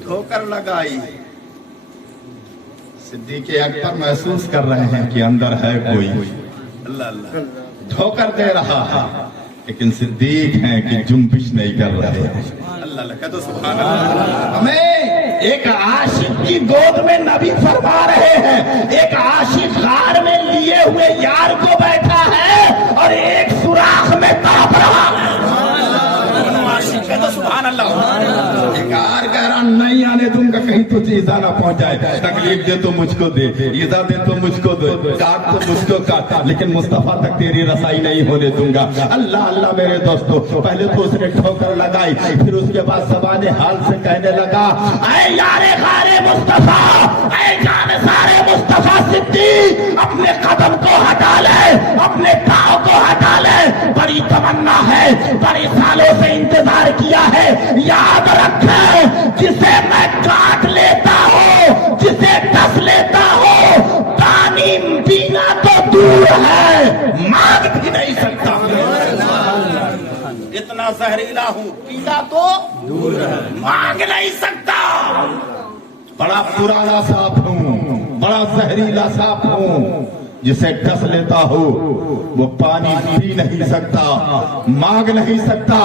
ठोकर लगाई। सिद्दीक़ अकबर महसूस कर रहे हैं कि अंदर है कोई, अल्लाह अल्लाह ठोकर दे रहा है, लेकिन सिद्दीक हैं कि जुम्बिश नहीं कर रहे हैं। अल्लाह अल्लाह, कह दो सुभान अल्लाह। हमें एक आशिक की गोद में नबी फरमा रहे हैं, एक आशिक गार में लिए हुए यार को बैठा है और एक सुराख में तड़प रहा है। कह दो सुभान अल्लाह। एक आर कह रहा, नहीं आने दूंगा कहीं तुझे ईजा ना पहुंच जाए, तकलीफ दे तो मुझको दे, ईजा दे तो मुझको दे, काट तो मुझको काट, लेकिन मुस्तफा तक तेरी रसाई नहीं होने दूंगा। अल्लाह अल्लाह मेरे दोस्तों, पहले तो उसने ठोकर लगाई, फिर उसके बाद सबाने हाल से कहने लगा, ऐ यारे गारे मुस्तफा, ऐ जान सारे मुस्तफा सिद्दीक, अपने कदम को हटा ले, अपने पाँव को हटा ले। बड़ी तमन्ना है, बड़े सालों से इंतजार किया है। याद रखे, जिसे मैं काट लेता हूँ, जिसे डस लेता हूँ, पानी पीना तो दूर है, मांग भी नहीं सकता। इतना जहरीला हूँ, पीना तो दूर है, मांग नहीं सकता। बड़ा पुराना सांप हूँ, बड़ा जहरीला सांप हूँ, जिसे डस लेता हो वो पानी पी नहीं सकता, मांग नहीं सकता।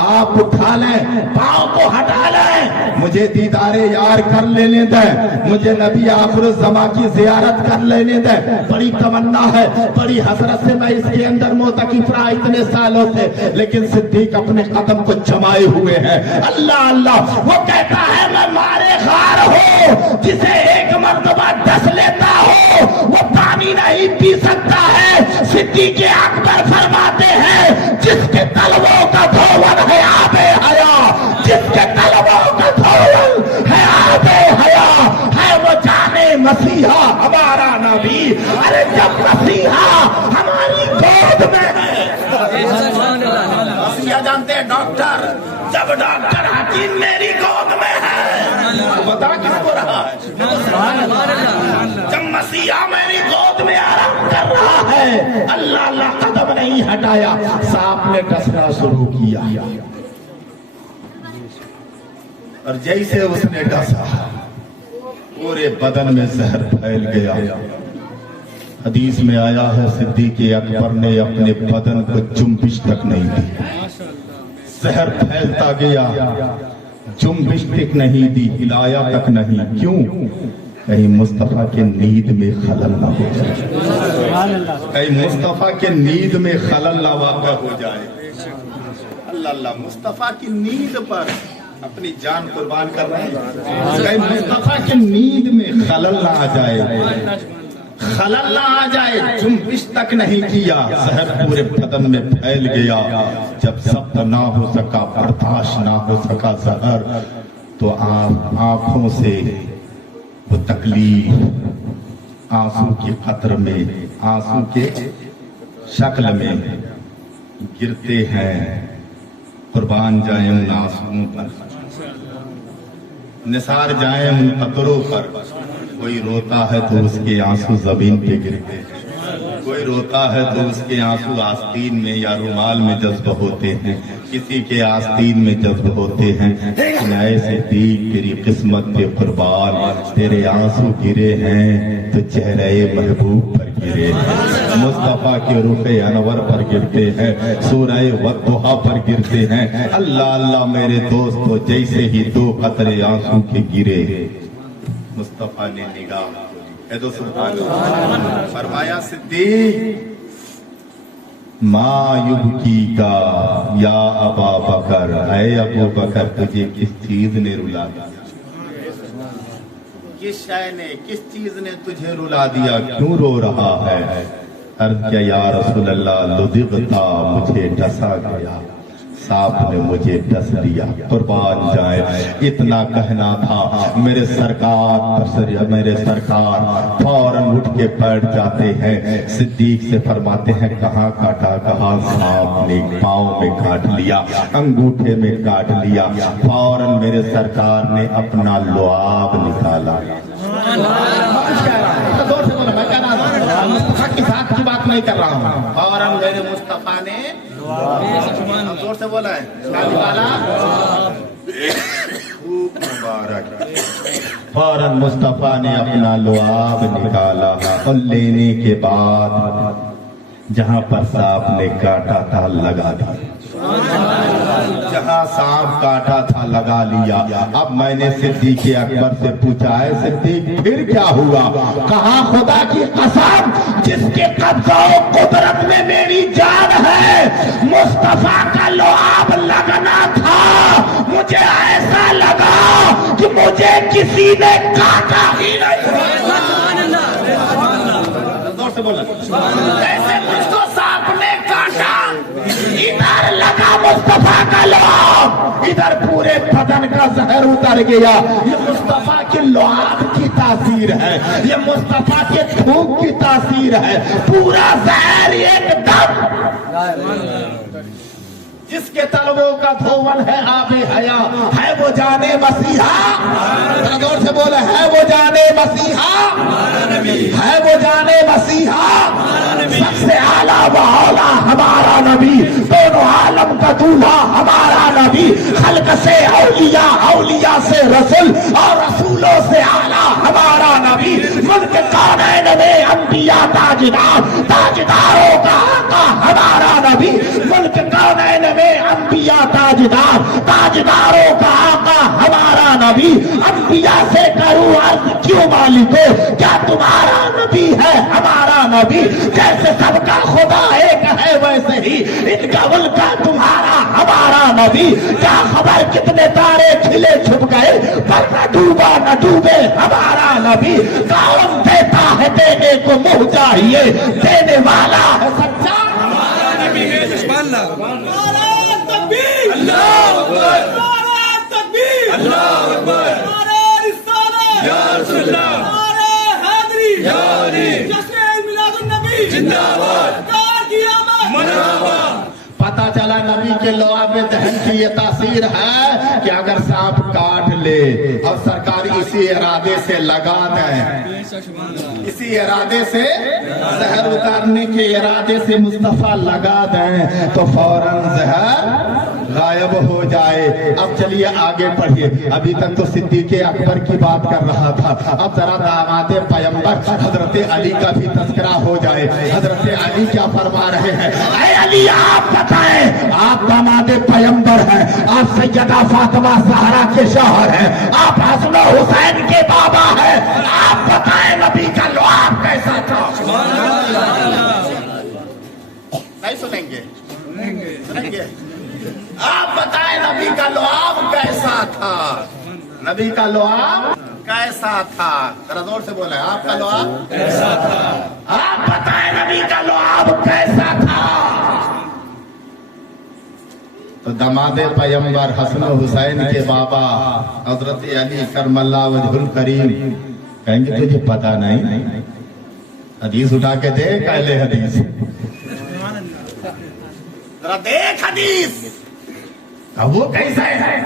आप उठा लें, पाँव को हटा लें, मुझे दीदारे यार कर लेने दें, मुझे नबी आखिरुज़्ज़मा की जियारत कर लेने दें। बड़ी तमन्ना है, बड़ी हसरत से मैं इसके अंदर मोतकिफ रहा इतने सालों से, लेकिन सिद्दीक अपने कदम को जमाए हुए हैं। अल्लाह अल्लाह, वो कहता है मैं मारे खार हो, जिसे एक मर्तबा डस लेता हो वो पानी नहीं पी सकता है। सिद्दीक़ अकबर फरमाते हैं, जिसके तलवों का धोवन है आबे हया, जिसके तलवों का धोवन है आबे हया, है वो जाने मसीहा हमारा नबी। अरे जब मसीहा हमारी गोद में है, मसीहा जानते हैं डॉक्टर, जब डॉक्टर हकीम मेरी गोद में है, बता किसको रहा है? जब मसीहा मेरी गोद में आराम कर रहा है, अल्लाह अल्लाह कदम नहीं हटाया, सांप ने डसना शुरू किया। और जैसे उसने डसा, पूरे बदन में जहर फैल गया। हदीस में आया है, सिद्दीक़ अकबर ने अपने बदन को जुम्बिश तक नहीं दी, जहर फैलता गया, जुम्बिश तक नहीं दी, हिलाया तक नहीं। क्यों? कहीं मुस्तफा के नींद में खलल ना हो जाए, कहीं मुस्तफा के नींद में खलल ना वाक़ा हो जाए। अल्लाह अल्लाह, मुस्तफा की नींद पर अपनी जान कुर्बान कर रहे हैं, कहीं मुस्तफा की नींद में खलल ना आ जाए, खलल ना आ जाए। जुम्बिश तक नहीं किया, जहर पूरे बदन में फैल गया। जब सब्र ना हो सका, बर्दाश्त ना हो सका जहर, तो आंखों से वो तकलीफ आंसू के कतर में, आंसू के शक्ल में गिरते हैं। कुर्बान जाए उन आंसुओं पर, निसार जाए उन कतरों पर। कोई रोता है तो उसके आंसू जमीन पे गिरते हैं, कोई रोता है तो उसके आंसू आस्तीन में या रुमाल में जज्ब होते हैं, किसी के आस्तीन में जज्ब होते हैं। लेकिन ऐसे दीक तेरी किस्मत पे कुर्बान, तेरे आंसू गिरे हैं तो चेहरे महबूब पर गिरे हैं, मुस्तफा के रुखे अनवर पर गिरते हैं, सूरह वद्दुहा पर गिरते हैं। अल्लाह अल्लाह मेरे दोस्तों, जैसे ही दो कतरे आंसू के गिरे, मुस्तफा ने निगाह खोली, सुभान अल्लाह, फरमाया सिद्दीक माँ युबकी का या अबा बकर, ऐ अबू बकर तुझे किस चीज ने रुला दिया, किस शय ने, किस चीज ने तुझे रुला दिया, क्यों रो रहा है। अर्ज किया या रसूल अल्लाह, लुदिगता, मुझे डसा गया, सांप ने मुझे डस लिया, कुर्बान जाए। इतना कहना था, मेरे सरकार फौरन उठ के बैठ जाते हैं। सिद्दीक से फरमाते हैं कहाँ काटा, कहा सांप ने पाँव में काट लिया, अंगूठे में काट लिया। फौरन मेरे सरकार ने अपना लुआब निकाला। मुस्तफा के साथ की बात नहीं कर रहा हूँ, फौरन मेरे मुस्तफा ने जोर से बोला है, खूब मुबारक। फौरन मुस्तफा ने अपना लुआब निकाला और लेने के बाद जहां पर सांप ने काटा था लगा दिया, जहां सांप काटा था लगा लिया। अब मैंने सिद्दीक अकबर से पूछा है सिद्दीक फिर क्या हुआ। कहा खुदा की कसम जिसके कब्जा कुदरत में मेरी जान है, मुस्तफा का लुआब लगना था, मुझे ऐसा लगा कि मुझे किसी ने काटा ही नहीं। जोर से बोला, जैसे मुझको सांप ने काटा, इधर लगा मुस्तफा का लुआब, इधर पूरे बदन का जहर उतर गया। ये मुस्तफा के लुआब की तासीर है, ये मुस्तफा के थूक की तासीर है। पूरा जहर एकदम, जिसके तलवों का धोवन है आबे हया, है वो जाने मसीहा। जोर से बोले, है वो जाने मसीहा, है वो जाने मसीहा। सबसे आला व औला हमारा नबी, दोनों आलम का दूल्हा हमारा नबी। खल्क से औलिया, औलिया से रसूल और रसूलों से आला हमारा नबी। मुल्क कौनैन में अंबिया ताजदार, ताजदारों का आका हमारा नबी। मुल्क कौनैन में अंबिया ताजदार, ताजदारों का आका हमारा नबी। अंबिया से करूं अर्ज क्यों मालिको, क्या तुम्हारा नबी है हमारा नबी। जैसे सबका खुदा एक है वैसे ही इनका उनका तुम्हारा हमारा नबी। क्या खबर कितने तारे खिले छुप गए, पर न डूबा न डूबे हमारा नबी। कौन देता है देने को मुंह चाहिए, देने वाला है सच्चा हमारा नबी है। अल्लाहु अकबर, नारे तकबीर, अल्लाहु अकबर, नारे रिसालत, या रसूलल्लाह, नारे हैदरी, या अली, जश्न मिलादुन नबी जिंदाबाद, क़यामत मरहबा। पता चला नबी के लुआब में दहन की ये तासीर है कि अगर सांप काट ले और सरकार इसी इरादे से लगा दे, इसी इरादे से जहर उतारने के इरादे से मुस्तफा लगा दे तो फौरन जहर गायब हो जाए। अब चलिए आगे पढ़िए। अभी तक तो सिद्दीक अकबर की बात कर रहा था, अब जरा दामादे पैगंबर हजरत अली का भी तस्करा हो जाए। हजरत अली क्या फरमा रहे हैं। ऐ अली आप बताएं, आप दामादे पैगंबर हैं, आप सैयदा फातिमा ज़हरा के शौहर हैं, आप हसन हुसैन के बाबा हैं, आप बताएं नबी का लुआब कैसा था। नहीं सुनेंगे, सुनेंगे। आप बताएं नबी का लुआब कैसा था, नबी का लुआब कैसा था। जरा जोर से बोले, आपका लुआब कैसा था। आप बताएं नबी का लुआब कैसा था। तो दमादे पैगंबर हसन हुसैन के बाबा हजरत अली करमल्ला वजहुल करीम कहेंगे तुझे पता नहीं। हदीस उठा के दे, पहले हदीस जरा देख हदीस, अब वो कैसा है।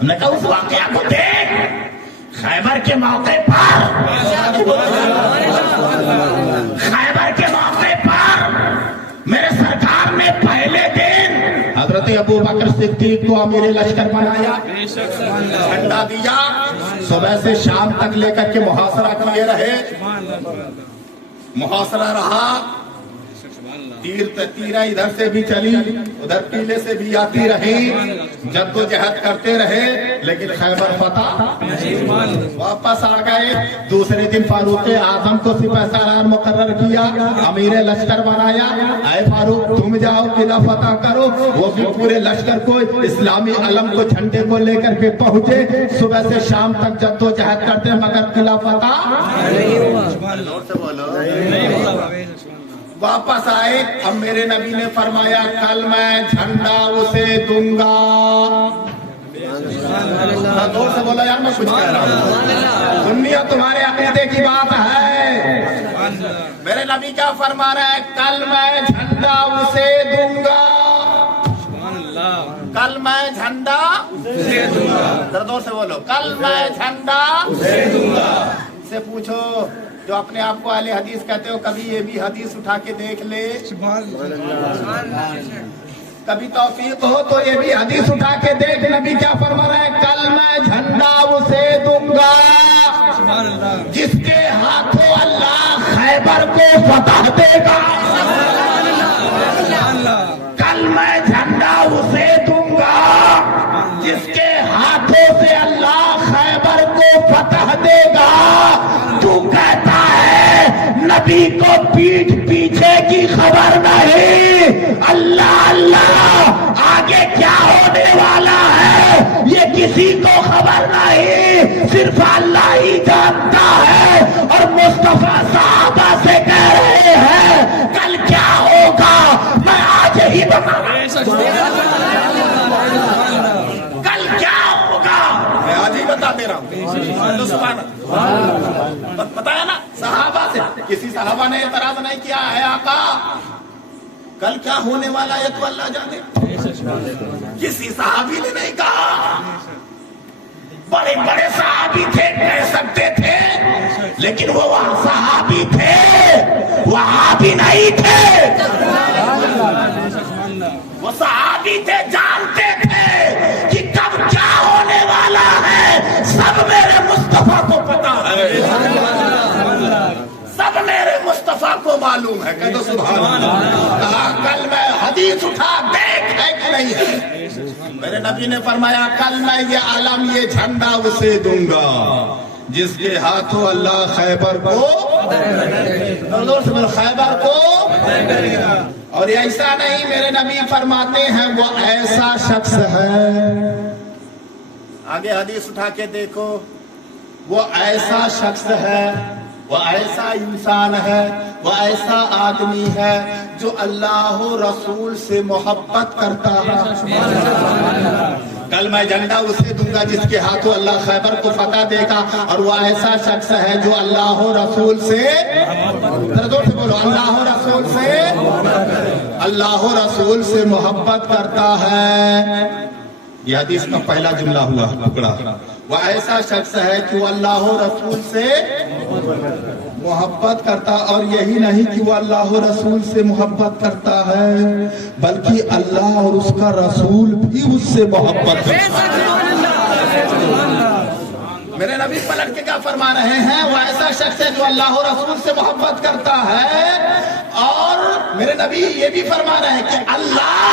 हमने कहा उस वाकया को देख। खैबर के मौके पर, खैबर के मौके पर मेरे सरकार ने पहले दिन हजरत अबू बकर सिद्दीक को अमीर लश्कर बनाया, झंडा दिया, सुबह से शाम तक लेकर के मुहासरा किए रहे। मुहासरा रहा, तीरा इधर से भी चली, उधर पीले से भी आती रही, जद्दोजहद करते रहे, लेकिन खैबर फतह वापस आ गए। दूसरे दिन फारूक आजम को सिपह सालार मुकर्रर किया, अमीर लश्कर बनाया। ऐ फारूक तुम जाओ किला फतह करो। वो भी पूरे लश्कर को, इस्लामी अलम को, झंडे को लेकर के पहुंचे। सुबह से शाम तक जद्दोजहद करते, मगर किला फतह वापस आए। अब मेरे नबी ने फरमाया कल मैं झंडा उसे दूंगा। जोर से बोला यार, मैं कुछ कह रहा हूँ, सुनिए तुम्हारे अकीदे की बात है। मेरे नबी क्या फरमा रहे हैं? कल मैं झंडा उसे दूंगा, कल मैं झंडा उसे दूंगा। जोर से बोलो, कल मैं झंडा उसे दूंगा। से पूछो जो अपने आप को अहले हदीस कहते हो, कभी ये भी हदीस उठा के देख ले। कभी तौफीक हो तो ये भी हदीस उठा के देख। नबी क्या फरमा रहे हैं? कल मैं झंडा उसे दूंगा जिसके हाथों अल्लाह खैबर को फतह देगा। कल मैं झंडा उसे दूंगा जिसके हाथों से अल्लाह खैबर को फतह देगा। तू कहता है नबी को पीठ पीछे की खबर नहीं, अल्लाह अल्लाह आगे क्या होने वाला है ये किसी को खबर नहीं, सिर्फ अल्लाह ही जानता है। और मुस्तफा साहबा से कह रहे हैं कल क्या होगा मैं आज ही बता, कल क्या होगा मैं आज ही बता दे रहा हूँ। बताया ना सहाबा से, किसी सहाबा ने एतराज नहीं किया है आका कल क्या होने वाला है तो अल्लाह जाने। किसी सहाबी ने नहीं कहा। बड़े बड़े सहाबी थे, कह सकते थे, लेकिन वो वहां सहाबी थे, वहां भी नहीं थे। वो सहाबी थे, जानते थे कि कब क्या होने वाला है। सब मेरे मुस्तफा को पता है, सब मेरे मुस्तफा को मालूम है। कह दो सुभान अल्लाह। कल मैं हदीस उठा देख है कि नहीं है? मेरे नबी ने फरमाया कल मैं ये आलम, ये झंडा उसे दूंगा जिसके हाथों अल्लाह खैबर को, खैबर को। और ऐसा नहीं, मेरे नबी फरमाते हैं वो ऐसा शख्स है, आगे हदीस उठा के देखो, वो ऐसा शख्स है, वो ऐसा इंसान है, वो ऐसा आदमी है जो अल्लाह रसूल से मोहब्बत करता है। कल मैं झंडा उसे दूंगा जिसके हाथों अल्लाह खैबर को फतह देगा। और वो ऐसा शख्स है जो अल्लाह रसूल से, जोर से बोलो, अल्लाह रसूल से मोहब्बत करता है। यह हदीस का पहला जुमला हुआ टुकड़ा। वो ऐसा शख्स है कि वो अल्लाह रसूल से मोहब्बत करता, और यही नहीं कि वो अल्लाह रसूल से मोहब्बत करता है बल्कि अल्लाह और उसका रसूल भी उससे मोहब्बत करता है। मेरे नबी पलट के क्या फरमा रहे हैं? वो ऐसा शख्स है जो अल्लाह और रसूल से मोहब्बत करता है। और मेरे नबी ये भी फरमा रहे हैं कि अल्लाह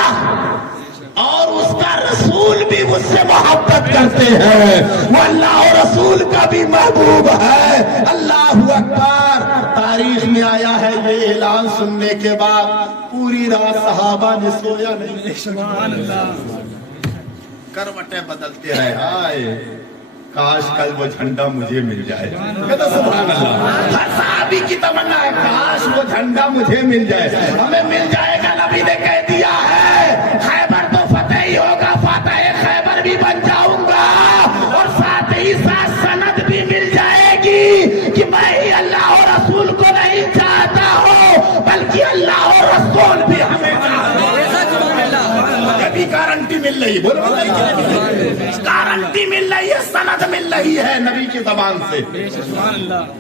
और उसका रसूल भी मुझसे मोहब्बत करते हैं। वो अल्लाह और रसूल का भी महबूब है। अल्लाह अकबर। तारीख में आया है ये ऐलान सुनने के बाद पूरी रात सहाबा ने सोया नहीं, करवटें बदलते रहे। हाय काश कल वो झंडा मुझे मिल जाए। तो सुभान अल्लाह, हर सहाबी की तमन्ना है काश वो झंडा मुझे मिल जाए। हमें मिल जाएगा, नबी ने कह दिया है खैबर तो फतेह ही होगा, फातह खैबर भी बन जाऊंगा। और साथ ही साथ सनद भी मिल जाएगी कि मैं ही अल्लाह और रसूल को नहीं चाहता हूँ बल्कि अल्लाह और रसूल भी हमें गारंटी मिल रही, बोलो गारंटी मिल रही है, सनद मिल रही है नबी की जबान से।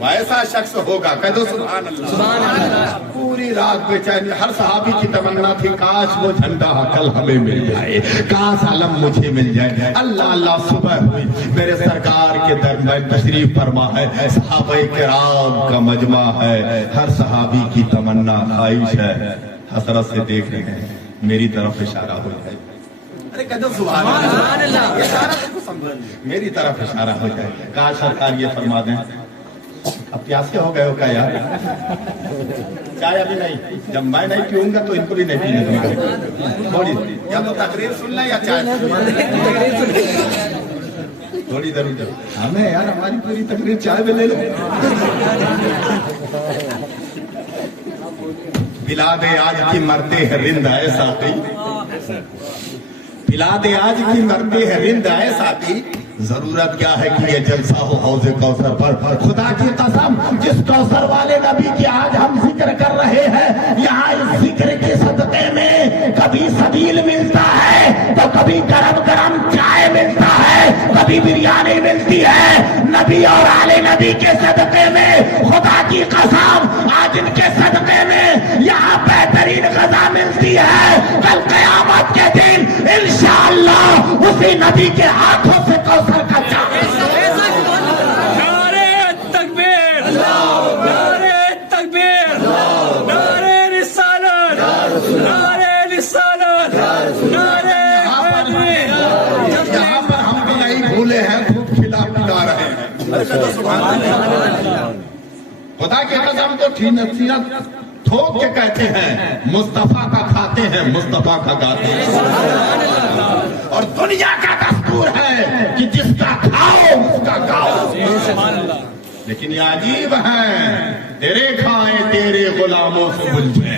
ऐसा शख्स होगा, कह दो सुभान अल्लाह। पूरी रात बेचैनी, हर सहाबी की तमन्ना थी काश वो झंडा कल हमें मिल जाए, काश आलम मुझे मिल जाए। अल्लाह अल्लाह, सुबह हुई, मेरे सरकार के दर में तशरीफ फरमा है, सहाबा किराम का मजमा है, हर सहाबी की तमन्ना ख्वाहिश है हसरत से देख रहे हैं, मेरी तरफ इशारा हो जाए। अरे कहते सुभान अल्लाह, ये सारा तुमको समझ, मेरी तरफ इशारा हो जाए। कहा सरकार ये फरमा दें, अब प्यासे हो गए हो क्या यार? चाय अभी नहीं, जब मैं नहीं पीऊंगा तो इनको भी नहीं पीने दूंगा। थोड़ी या तो तकरीर सुनना या चाय थोड़ी देर रुक। हमें यार हमारी पूरी तकरीर चाय में ले लो। पिला दे आज की मरते हैं रिंद है साथी, पिला दे आज की मरते हैं रिंद है साथी। जरूरत क्या है कि ये जलसा हो हौज़े कौसर पर। खुदा की कसम, जिस कौसर वाले नबी की आज हम जिक्र कर रहे हैं, यहाँ इस जिक्र के सदक़े में कभी सबील मिलता है तो कभी गरम गरम चाय मिलता है, कभी बिरयानी मिलती है। नबी और आले नबी के सदक़े में खुदा की कसम, आज इनके सदक़े में यहाँ बेहतरीन गज़ा मिलती है। कल क़यामत के दिन इंशाअल्लाह उसी नबी के हाथों से कौसर का चाय। नारे तकबीर, नारे तकबीर, नारे रिसालत, नारे रिसालत, नारे हैदरी। यहाँ पर हम भी नहीं भूले हैं, खूब खिला पिला रहे हैं। खुदा के कसम तो ठीक नसीहत ठोक के कहते हैं, मुस्तफा का खाते हैं, मुस्तफा का गाते हैं। और दुनिया का दस्तूर है कि जिसका खाओ उसका गाओ। लेकिन ये अजीब है, तेरे खाए तेरे गुलामों से बुलझे।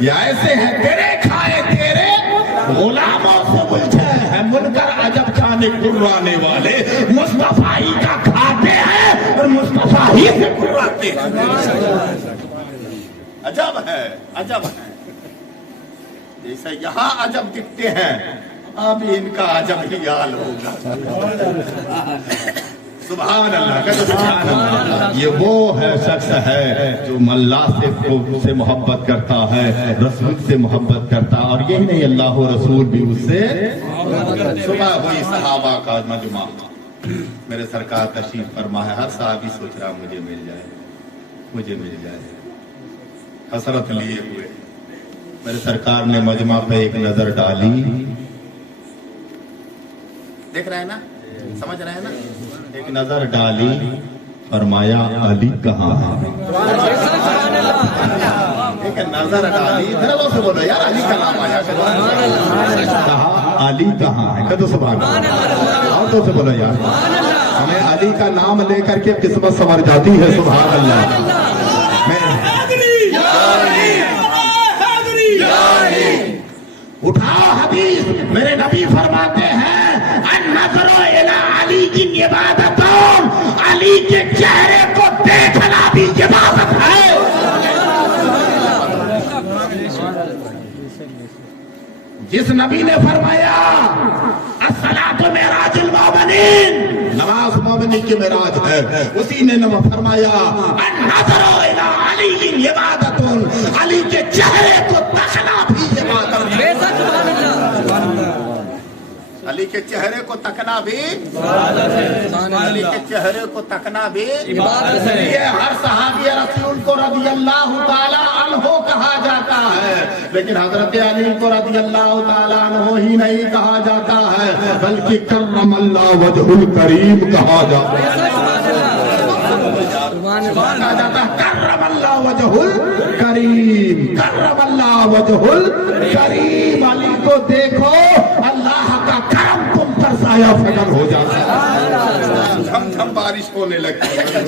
ये ऐसे है, तेरे खाए तेरे गुलामों से बुलझे हैं। मुनकर अजब खाने कुर्राने वाले मुस्तफा ही का खाते हैं और मुस्तफा ही से कुर्राते हैं। अजब है, अजब है। जैसे यहाँ अजब दिखते हैं, अब इनका अजब ही हाल होगा। सुभान अल्लाह, कहते सुभान अल्लाह। ये वो है शख्स है जो अल्लाह से मोहब्बत करता है, रसूल से मोहब्बत करता है। और यही नहीं, अल्लाह और रसूल भी उससे। सुबह हुई सहाबा का मजमा, मेरे सरकार तशरीफ फरमा है। हर साहबी सोच रहा मुझे मिल जाए, मुझे मिल जाए। हसरत लिए हुए मेरे सरकार ने मजमा पे एक नजर डाली। देख रहे हैं ना, समझ रहे हैं ना? एक नजर डाली, फरमाया अली कहाँ है? एक नजर डाली, धर्मों से बोलो यार, अली का नाम आया। कहा अली कहाँ है? कदो सुभान अल्लाह। और तो से बोलो यार, हमें अली का नाम लेकर के किस्मत संवर जाती है। सुभान अल्लाह। उठाओ हदीस, मेरे नबी फरमाते हैं, अन्नज़रो इला अली की इबादतों, अली के चेहरे को देखना भी इबादत है। जिस नबी ने फरमाया अस्सलातु मिराजुल मोमिनीन, नमाज मोमिन की मिराज है, उसी ने फरमाया अन्नज़रो इला अली की इबादतों, अली के चेहरे को देखना भी इबादत है। अली के चेहरे को तकना भी, अली के चेहरे को तकना भी इबादत है। ये हर सहाबी रसूल को रज़ियल्लाहु ताला अन्हु कहा जाता है, लेकिन हजरत अली को रज़ियल्लाहु ताला अन्हु ही नहीं कहा जाता है, बल्कि कर्रमल्लाहु वजहुल करीम कहा जाता है। कहा जाता है कर्रमल्लाहु वजहुल करीम, कर्रमल्लाहु वजहुल करीम। अली को देखो, अल्लाह का करम तुम पर साया फजल हो जाता है, झमझम बारिश होने लगती है।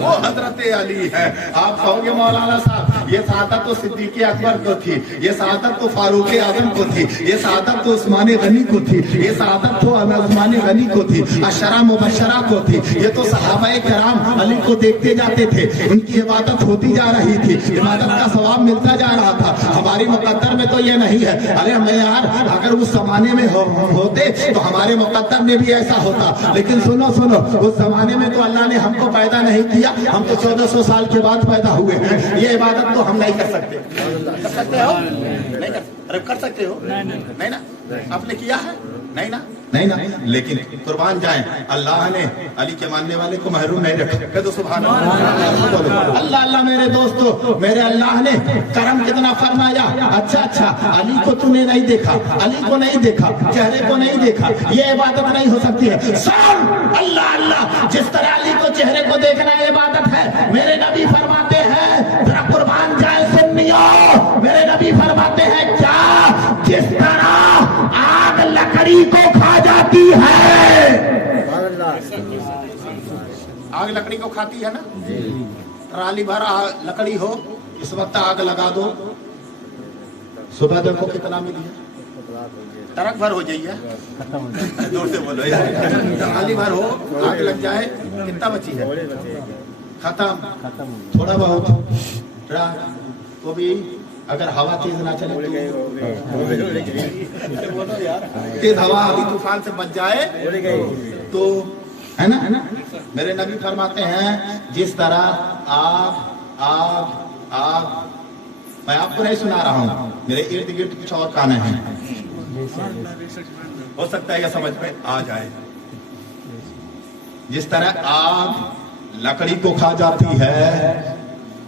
वो हजरत अली है। आप कहोगे मौलाना साहब, ये शहादत तो सिद्दीक़ अकबर को थी, ये शहादत तो फारूक आजम को थी, ये शहादत तो उस्मान गनी को थी, ये शहादत तो उस्मान गनी को थी, अशरा मुबशरा को थी। ये तो सहाबाए किराम अली को देखते जाते थे, उनकी इबादत होती जा रही थी, इबादत का सवाब मिलता जा रहा था। हमारी मुकद्दर में तो ये नहीं है। अरे हमें यार, अगर उस जमाने में होते तो हमारे मुकद्दर में भी ऐसा होता। लेकिन सुनो सुनो, उस जमाने में तो अल्लाह ने हमको पैदा नहीं किया, हम तो 1400 साल के बाद पैदा हुए हैं। ये इबादत तो हम नहीं कर सकते। कर सकते हो? नहीं कर, अरे कर सकते हो? नहीं ना, आपने किया है? نہیں نا لیکن قربان جائیں اللہ نے علی کے ماننے والے کو محروم نہیں رکھا. کہہ دو سبحان اللہ. اللہ اللہ میرے دوستو, میرے اللہ نے کرم کتنا فرمایا. اچھا علی کو تو نے نہیں دیکھا, علی کو نہیں دیکھا, چہرے کو نہیں دیکھا, یہ عبادت نہیں ہو سکتی ہے. سن اللہ اللہ, جس طرح علی کو چہرے کو دیکھنا عبادت ہے, میرے نبی فرماتے ہیں, ذرا قربان جائیں سنیو, میرے نبی فرماتے ہیں کیا جس طرح آگ لکڑی کو کھا جاتی ہے, آگ لکڑی کو کھاتی ہے نا, ٹرالی بھر لکڑی ہو, اس وقت آگ لگا دو, صبح دیکھو کتنا ملی ہے, ٹرک بھر ہو جائیے, دور سے بولو یار, ٹرالی بھر ہو, آگ لگ جائے, کتنا بچی ہے, ختم. تھوڑا بہت وہ بھی اگر ہوا تیز نہ چلے, تیز ہوا ابھی طوفان سے بچ جائے تو ہے نا. میرے نبی فرماتے ہیں جس طرح آگ, میں آپ کو نہیں سنا رہا ہوں, میرے ارد گرد کچھ اور کانے ہیں, ہو سکتا ہے یہ سمجھ میں آ جائے. جس طرح آگ لکڑی کو کھا جاتی ہے,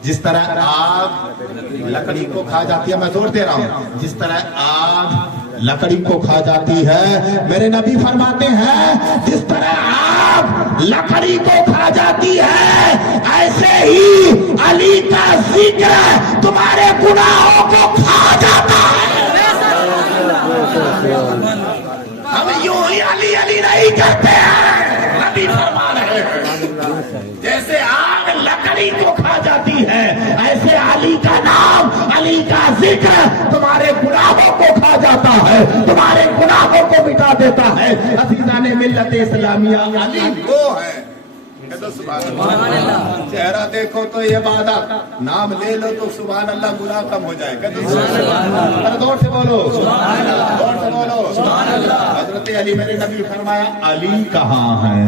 جس طرح آگ لکڑی کو کھا جاتی ہے, میں زور دے رہا ہوں, جس طرح آگ لکڑی کو کھا جاتی ہے, میرے نبی فرماتے ہیں جس طرح آگ لکڑی کو کھا جاتی ہے, ایسے ہی علی کا ذکر تمہارے گناہوں کو کھا جاتا ہے. ہم یوں ہی علی علی نہیں کہتے ہیں, نبی فرما رہے ہیں جیسے آگ لکڑی کو کھا جاتی ہے, ایسے علی کا نام, علی کا ذکر تمہارے گناہوں کو کھا جاتا ہے, تمہارے گناہوں کو مٹا دیتا ہے. عزیزان ملت اسلامیہ, علی وہ ہے. سبحان اللہ. چہرہ دیکھو تو یہ عبادت, نام لے لو تو سبحان اللہ, گناہ کم ہو جائے. دور سے بولو سبحان اللہ, دور سے بولو سبحان اللہ. حضرت علی, میرے نبی فرمایا علی کہاں ہے,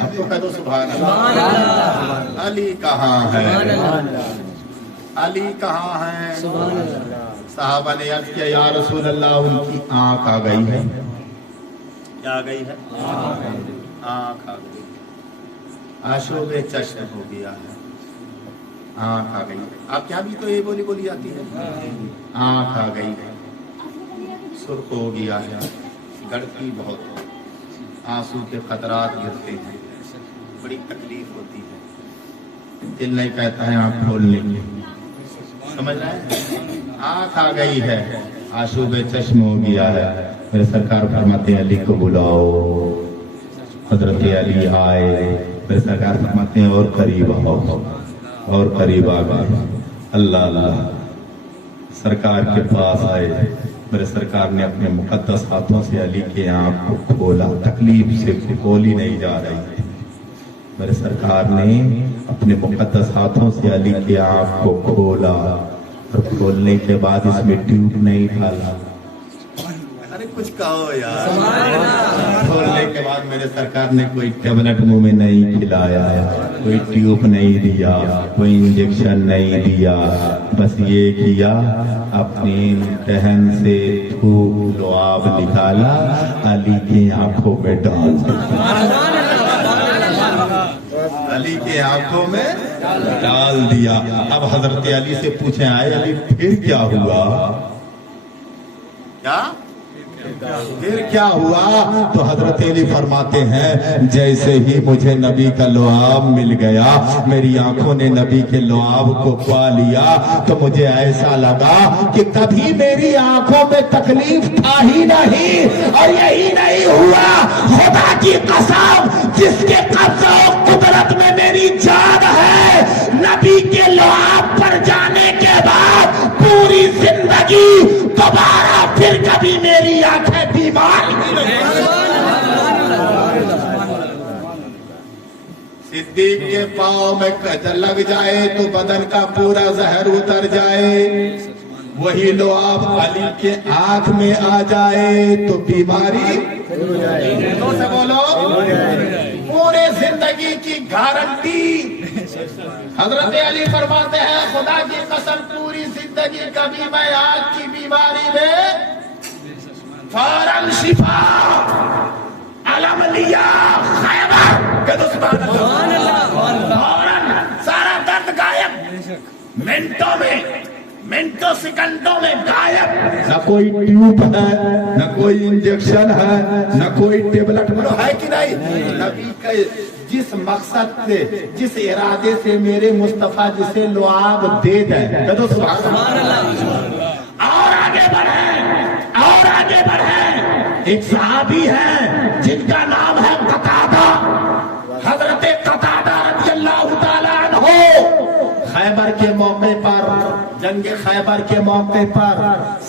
اب تو کہہ دو سبحان اللہ. علی کہاں ہے, علی کہاں ہے. صحابہ نے عرض کیا یا رسول اللہ, ان کی آنکھ آ گئی ہے. کیا آ گئی ہے, آنکھ آ گئی, آشوب چشم ہو گیا ہے, آنکھ آ گئی. آپ کیا بھی تو یہ بولی جاتی ہے, آنکھ آ گئی ہے, سرخ ہو گیا ہے, گڑتی بہت, آنسو کے قطرات گرتے ہیں, بڑی تکلیف ہوتی ہے, دل نہیں کہتا ہے آنکھ کھول لیں, سمجھ رہے ہیں. آنکھ آ گئی ہے, آشوب چشم ہو گیا ہے. میرے سرکار فرماتے ہیں علی کو بلاؤ. حضرت علی آئے, میرے سرکار فرماتے ہیں اور قریب آؤ, اور قریب آ گئے. اللہ اللہ, سرکار کے پاس آئے. میرے سرکار نے اپنے مقدس ہاتھوں سے علی کے آنکھ کو کھولا, تکلیف سے کھولی نہیں جا رہی تھی. میرے سرکار نے اپنے مقدس ہاتھوں سے علی کے آنکھ کو کھولا, اور کھولنے کے بعد اس میں ٹیوب نہیں ڈالا. ارے کچھ کہو یار. کھولنے کے بعد میرے سرکار نے کوئی ٹیبلٹ منہ میں نہیں کھلایا, کوئی ٹیوب نہیں دیا, کوئی انجیکشن نہیں دیا, بس یہ کیا اپنی دہن سے تھوک لعاب نکالا, علی کی آنکھوں میں ڈال دیا, علی کے آنکھوں میں ڈال دیا. اب حضرت علی سے پوچھیں آئے علی پھر کیا ہوا, پھر کیا ہوا؟ تو حضرت علی فرماتے ہیں جیسے ہی مجھے نبی کا لعاب مل گیا, میری آنکھوں نے نبی کے لعاب کو پا لیا, تو مجھے ایسا لگا کہ کبھی میری آنکھوں میں تکلیف تھا ہی نہیں. اور یہی نہیں ہوا, خدا کی قسم جس کے قبضہ و قدرت میں میری جان ہے, نبی کے لعاب پر جانے کے بعد پوری زندگی دوبارہ پھر کبھی میری آنکھیں بیمار نہیں. صدیق کے پاؤں میں قدر لگ جائے تو بدن کا پورا زہر اتر جائے, وہی لعاب علی کے آنکھ میں آ جائے تو بیماری تو سے بولو پورے زندگی کی گارنٹی. حضرت علی فرماتے ہیں خدا کی قسم پوری زندگی کبھی میں آنکھ کی بیماری میں فوراً شفا सुभान अल्लाह। फौरन सारा दर्द गायब, मिनटों सेकंडों में गायब। न कोई ट्यूब है, न कोई इंजेक्शन है, न कोई टेबलेट, बोलो है कि नहीं? नबी के जिस मकसद से, जिस इरादे से मेरे मुस्तफा जिसे लुआब दे दें, कदो सुभान अल्लाह। और आगे बढ़े। एक सहाबी है जिनका नाम है कतादा, हजरत कतादा रज़ियल्लाहु ताला अन्हु। खैबर के मौके पर, जंगे खैबर के मौके पर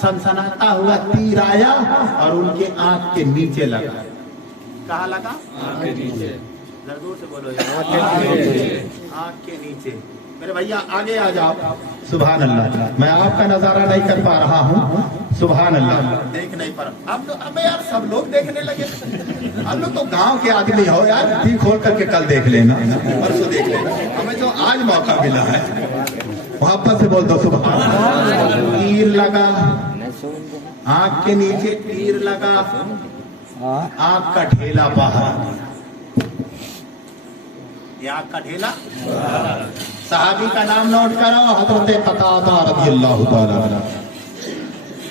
सनसनाता हुआ तीर आया और उनके आंख के नीचे लगा। कहाँ लगा? आंख के नीचे। जोर से बोलो यार, आंख के नीचे। मेरे भैया आगे आ जाओ। सुभान अल्लाह। मैं आपका नजारा नहीं कर पा रहा हूँ, सुभान अल्लाह, देख नहीं पा रहा। अब तो अब यार सब लोग देखने लगे। हम लोग तो गांव के आदमी हो यार, टी खोल करके कल देख लेना, परसों देख लेना। हमें तो आज मौका मिला है। वापस से बोल दो सुभान अल्लाह। तीर लगा, आंख के नीचे तीर लगा, आंख का ढेला बाहर। ये आंख का ढेला, सहाबी का नाम नोट करो, हजरत कतादा रज़ियल्लाहु ताला अन्हु।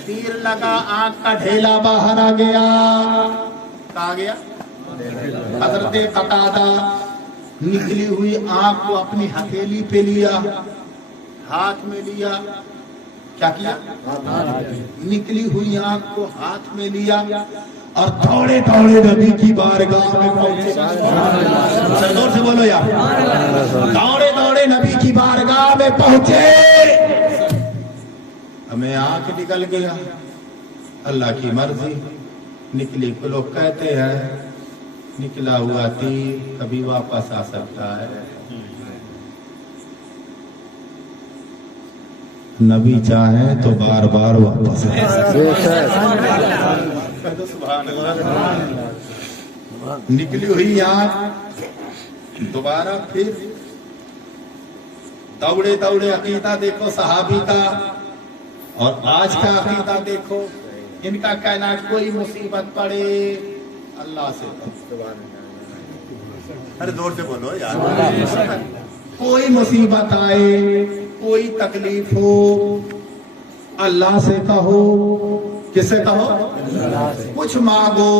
तीर लगा, आंख का ढेला बाहर आ गया। कहाँ गया? हजरत कतादा निकली हुई आंख को अपनी हथेली पे लिया, हाथ में लिया। क्या किया? निकली हुई आंख को हाथ में लिया और दौड़े नबी की बारगाह में पहुंचे। जोर से बोलो यार। दौड़े नबी की बारगाह में पहुंचे। हमें आंख निकल गया, अल्लाह की मर्जी। निकली को लोग कहते हैं निकला हुआ तीर कभी वापस आ सकता है। नबी चाहे तो बार बार वापस आ निकली हुई आंख दोबारा फिर दौड़े अकीदा देखो सहाबी का और आज का अकीदा देखो। इनका कहना कोई मुसीबत पड़े अल्लाह से, अरे जोर से बोलो यार। कोई मुसीबत आए, कोई तकलीफ हो, अल्लाह से कहो। किससे कहो? कुछ मांगो।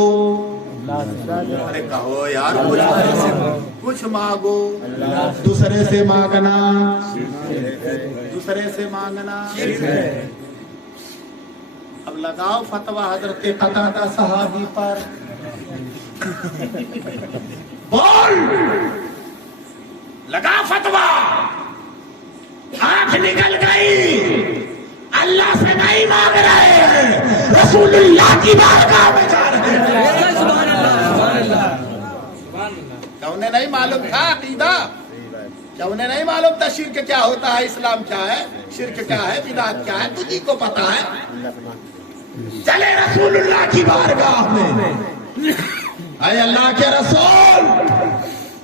अरे कहो यार, कुछ मांगो। दूसरे से मांगना, अब लगाओ फतवा हजरत कतादा सहाबी पर। बोल, लगा फतवा। आंख निकल गई, अल्लाह से नहीं मांग रहे हैं, रसूलुल्लाह की बारगाह में जा रहे हैं। क्या उन्हें नहीं मालूम था अकीदा? क्या उन्हें नहीं मालूम था शिर्क क्या होता है, इस्लाम क्या है, शिर्क क्या है, बिदअत क्या है? तुझी को पता है। चले रसूलुल्लाह की बारगाह में। अरे अल्लाह के रसूल,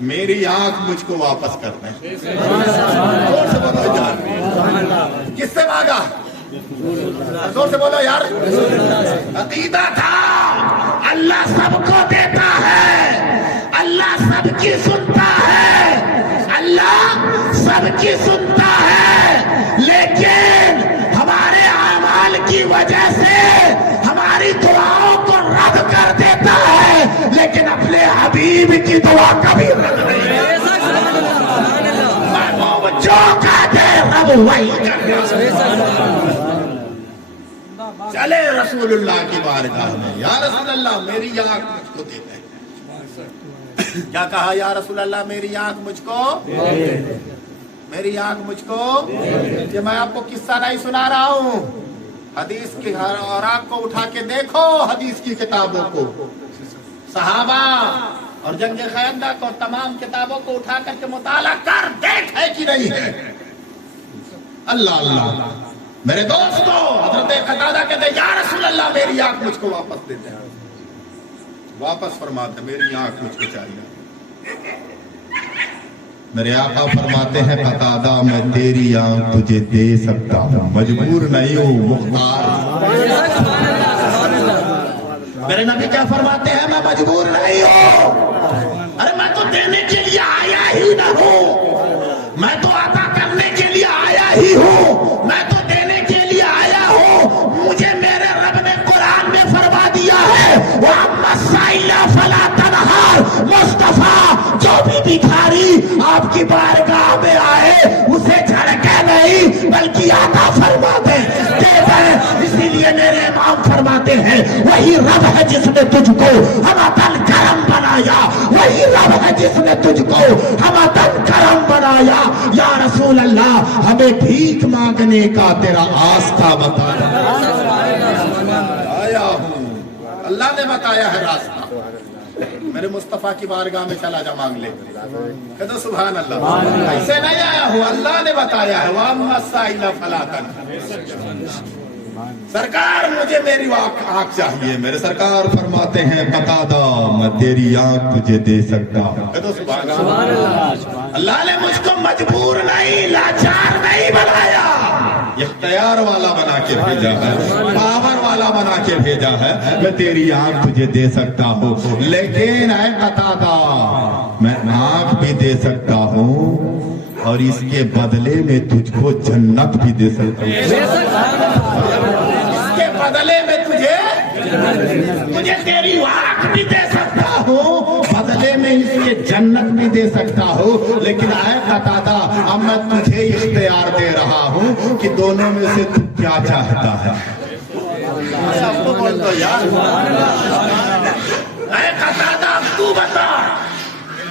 मेरी आंख मुझको वापस कर दे। जोर से बोलो यार। किससे मांगा? जोर से बोलो यार। अकीदा था अल्लाह सबको देता है, अल्लाह सबकी सुनता है, अल्लाह सबकी सुनता है। लेकिन हमारे अमाल की वजह से हमारी दुआओं को रद्द कर देता है, लेकिन अपने हबीब की दुआ कभी रद्द नहीं करता। जो कहते रब वही करता। चले रसूलुल्लाह की बारगाह में। या रसूलल्लाह मेरी आंख मुझको दे दे। क्या कहा? या रसूलल्लाह मेरी आंख मुझको, मेरी आंख मुझको। ये मैं आपको किस्सा नहीं सुना रहा हूँ, हदीस की और आंख को उठा के देखो, हदीस की किताबों को, सहाबा और जंगे खंदक और तमाम किताबों को उठा करके मुताला कर, देख है कि नहीं है। अल्लाह अल्लाह। मेरे दोस्तों, हजरत कतादा कहते या रसूलल्लाह मेरी आंख मुझको वापस दे दे। वापस फरमाते मेरी आंख मुझको चाहिए। मेरे आका फरमाते हैं कतादा मैं तेरी आंख तुझे दे सकता हूँ, मजबूर नहीं हूँ, मुख्तार। मेरे नबी क्या फरमाते हैं? मैं मजबूर नहीं हूँ, अरे मैं तो देने के लिए आया ही ना हूं, मैं तो अता करने के लिए आया ही हूं, मैं तो देने के लिए आया हूं। मुझे मेरे रब ने कुरान में फरमा दिया है, फला तनहार, मुस्तफा जो भी भिखारी आपकी बारगाह में आए उसे झड़के नहीं बल्कि आता फरमा दे। इसीलिए मेरे इमाम फरमाते हैं, वही रब है जिसने तुझको हमतन करम बनाया, वही रब है जिसने तुझको हमतन करम बनाया। या रसूल अल्लाह, हमें भीख मांगने का तेरा आस्था बता। आया हूं, अल्लाह ने बताया है रास्ता, मेरे मुस्तफा की बारगाह में चला जा मांग ले। कहते सुभान अल्लाह, ऐसे नहीं आया हूं, अल्लाह ने बताया है। सरकार मुझे मेरी आंख चाहिए। मेरे सरकार फरमाते हैं, कतादा मैं तेरी आंख तुझे दे सकता हूं। कहते सुभान अल्लाह, अल्लाह ने मुझको मजबूर नहीं, लाचार नहीं बनाया, इख्तियार वाला बना के भेजा है, पावर वाला बना के भेजा है। मैं तेरी आंख तुझे दे सकता हूँ, लेकिन है कतादा मैं आंख भी दे सकता हूँ और इसके बदले में तुझको जन्नत भी दे सकता हूँ। इसके बदले में तुझे तेरी आंख भी दे सकता हूँ, बदले में इसके जन्नत भी दे सकता हूँ। लेकिन आए कतादा, अब मैं तुझे इख्तियार दे रहा हूँ कि दोनों में से तू क्या चाहता है। सबको बोल दो यार, आए कतादा तू बता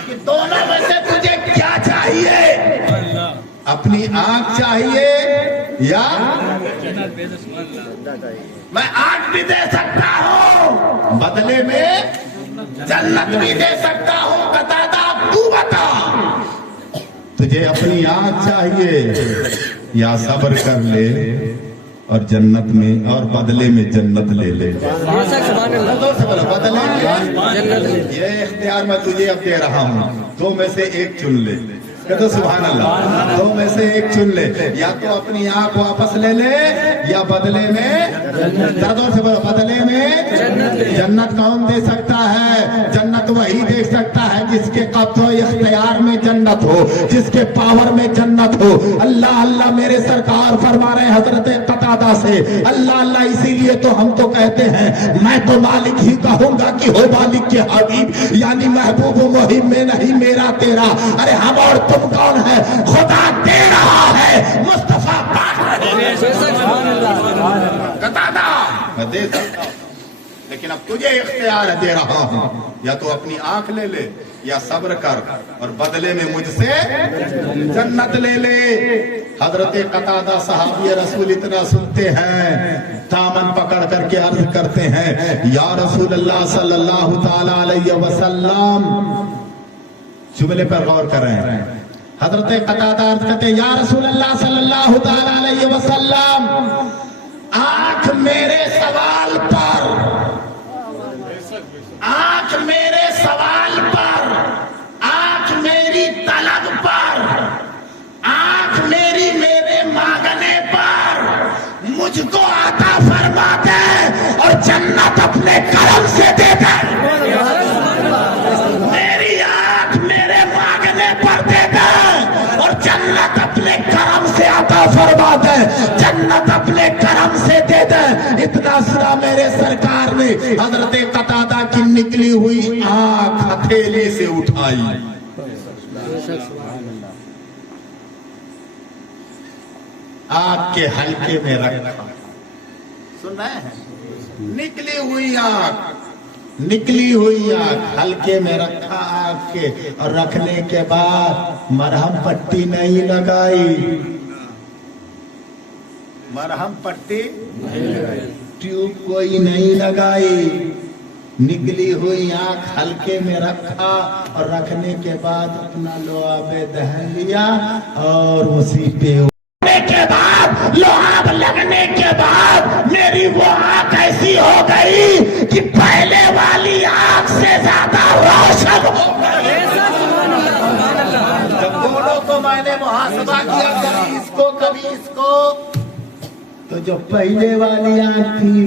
कि दोनों में से तुझे क्या चाहिए, अपनी आंख चाहिए या मैं आंख भी दे सकता हूँ बदले में जन्नत भी दे सकता हूँ। कतादा तू बता, तुझे अपनी आंख चाहिए या सब्र कर ले और जन्नत में और बदले में जन्नत ले ले। बदले में ये इख्तियार मैं तुझे अब दे रहा हूँ, दो में से एक चुन ले। कहते सुभान अल्लाह, दो में से एक चुन ले, या तो अपनी आंख वापस ले ले या बदले में दर्दों से बोलो, बदले में जन्नत कौन दे सकता है? जन्नत वही दे सकता है जिसके कब्ज़ व इख्तियार में जन्नत हो, जिसके पावर में जन्नत हो। अल्लाह अल्लाह मेरे सरकार फरमा रहे हजरत कतादा से, अल्लाह अल्लाह। इसीलिए तो हम तो कहते हैं, मैं तो मालिक ही कहूंगा कि हो मालिक के हबीब, यानी महबूब मुहिम में नहीं मेरा तेरा। अरे हम और तुम कौन है? खुदा दे रहा है, मुस्तफा बांट रहे हैं। कतादा मैं दे सकता हूं, लेकिन अब तुझे इख्तियार दे रहा हूं, या तो अपनी आंख ले ले या सब्र कर और बदले में मुझसे जन्नत ले ले। हजरत कतादा सहाबी रसूल इतना सुनते हैं, दामन पकड़ करके अर्ज करते हैं, या रसूल अल्लाह सल्लल्लाहु ताला अलैहि वसल्लम। जुमले पर गौर कर रहे हैं। हजरत कतादा अर्ज करते, या रसूल अल्लाह सल्लल्लाहु ताला अलैहि वसल्लम, आंख मेरे सवाल पर, आंख मेरे सवाल पर, आंख मेरी तलब पर, आंख मेरी मेरे मांगने पर मुझको आता फरमा दे और जन्नत अपने करम से दे दे। मेरी आंख मेरे मांगने पर दे दे और जन्नत अपने करम से आता फरमा दे, जन्नत अपने करम से दे दे। इतना सुना मेरे सरकार ने हजरत कतादा की निकली हुई आंख हथेली से उठाई, आंख के हल्के में रखा। सुन रहे हैं? निकली हुई आंख, निकली हुई आंख हल्के में रखा आंख के, और रखने के बाद मरहम पट्टी नहीं लगाई, मरहम पट्टी ट्यूब कोई नहीं लगाई। निकली हुई आंख हल्के में रखा और रखने के बाद अपना लोहा पे दहन लिया और उसी पे के बाद लोहा लगने के बाद मेरी वो आंख ऐसी हो गई कि पहले वाली आंख से ज्यादा रोशन हो गई। जब दोनों को मैंने मुहासबा किया, कभी इसको कभी इसको, तो जो पहले वाली आंख थी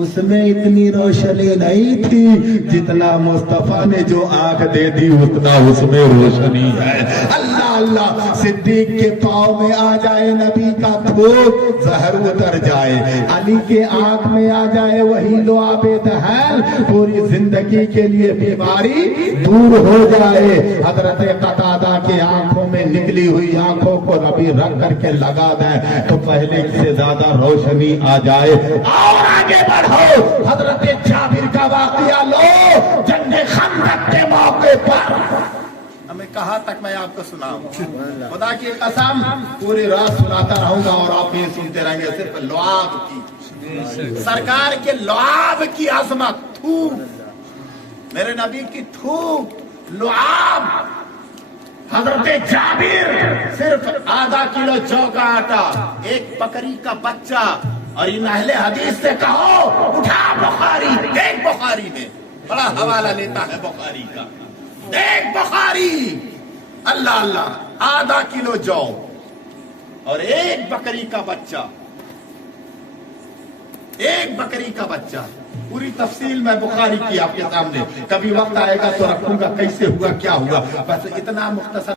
उसमें इतनी रोशनी नहीं थी जितना मुस्तफा ने जो आंख दे दी उतना उसमें रोशनी है। अल्लाह अल्लाह, सिद्दीक के पाँव में आ जाए नबी का थूक, जहर उतर जाए। अली के आंख में आ जाए वही लुआबे दहल, पूरी जिंदगी के लिए बीमारी दूर हो जाए। हजरत कतादा के आंखों में निकली हुई आंखों को नबी रख करके लगा दे तो पहले से ज्यादा रोशनी आ जाए। और आगे बढ़ो, हजरत जाबिर का वाकया लो, जंगे खंदक के मौके पर। हमें कहाँ तक मैं आपको सुनाऊं? खुदा की कसम पूरी रात सुनाता रहूंगा और आप ये सुनते रहेंगे। सिर्फ लुआब की, सरकार के लुआब की अजमत, थूक, मेरे नबी की थूक, लुआब। हजरत जाबिर सिर्फ आधा किलो जौ का आटा, एक बकरी का बच्चा, और इन अहले हदीस से कहो उठा बुखारी, देख बुखारी में बड़ा हवाला लेता है बुखारी का, देख बुखारी, अल्लाह अल्लाह, आधा किलो जौ और एक बकरी का बच्चा, एक बकरी का बच्चा। पूरी तफसील मैं बुखारी की आपके सामने, कभी वक्त आएगा तो रखूंगा कैसे हुआ क्या हुआ, बस इतना मुख्तसर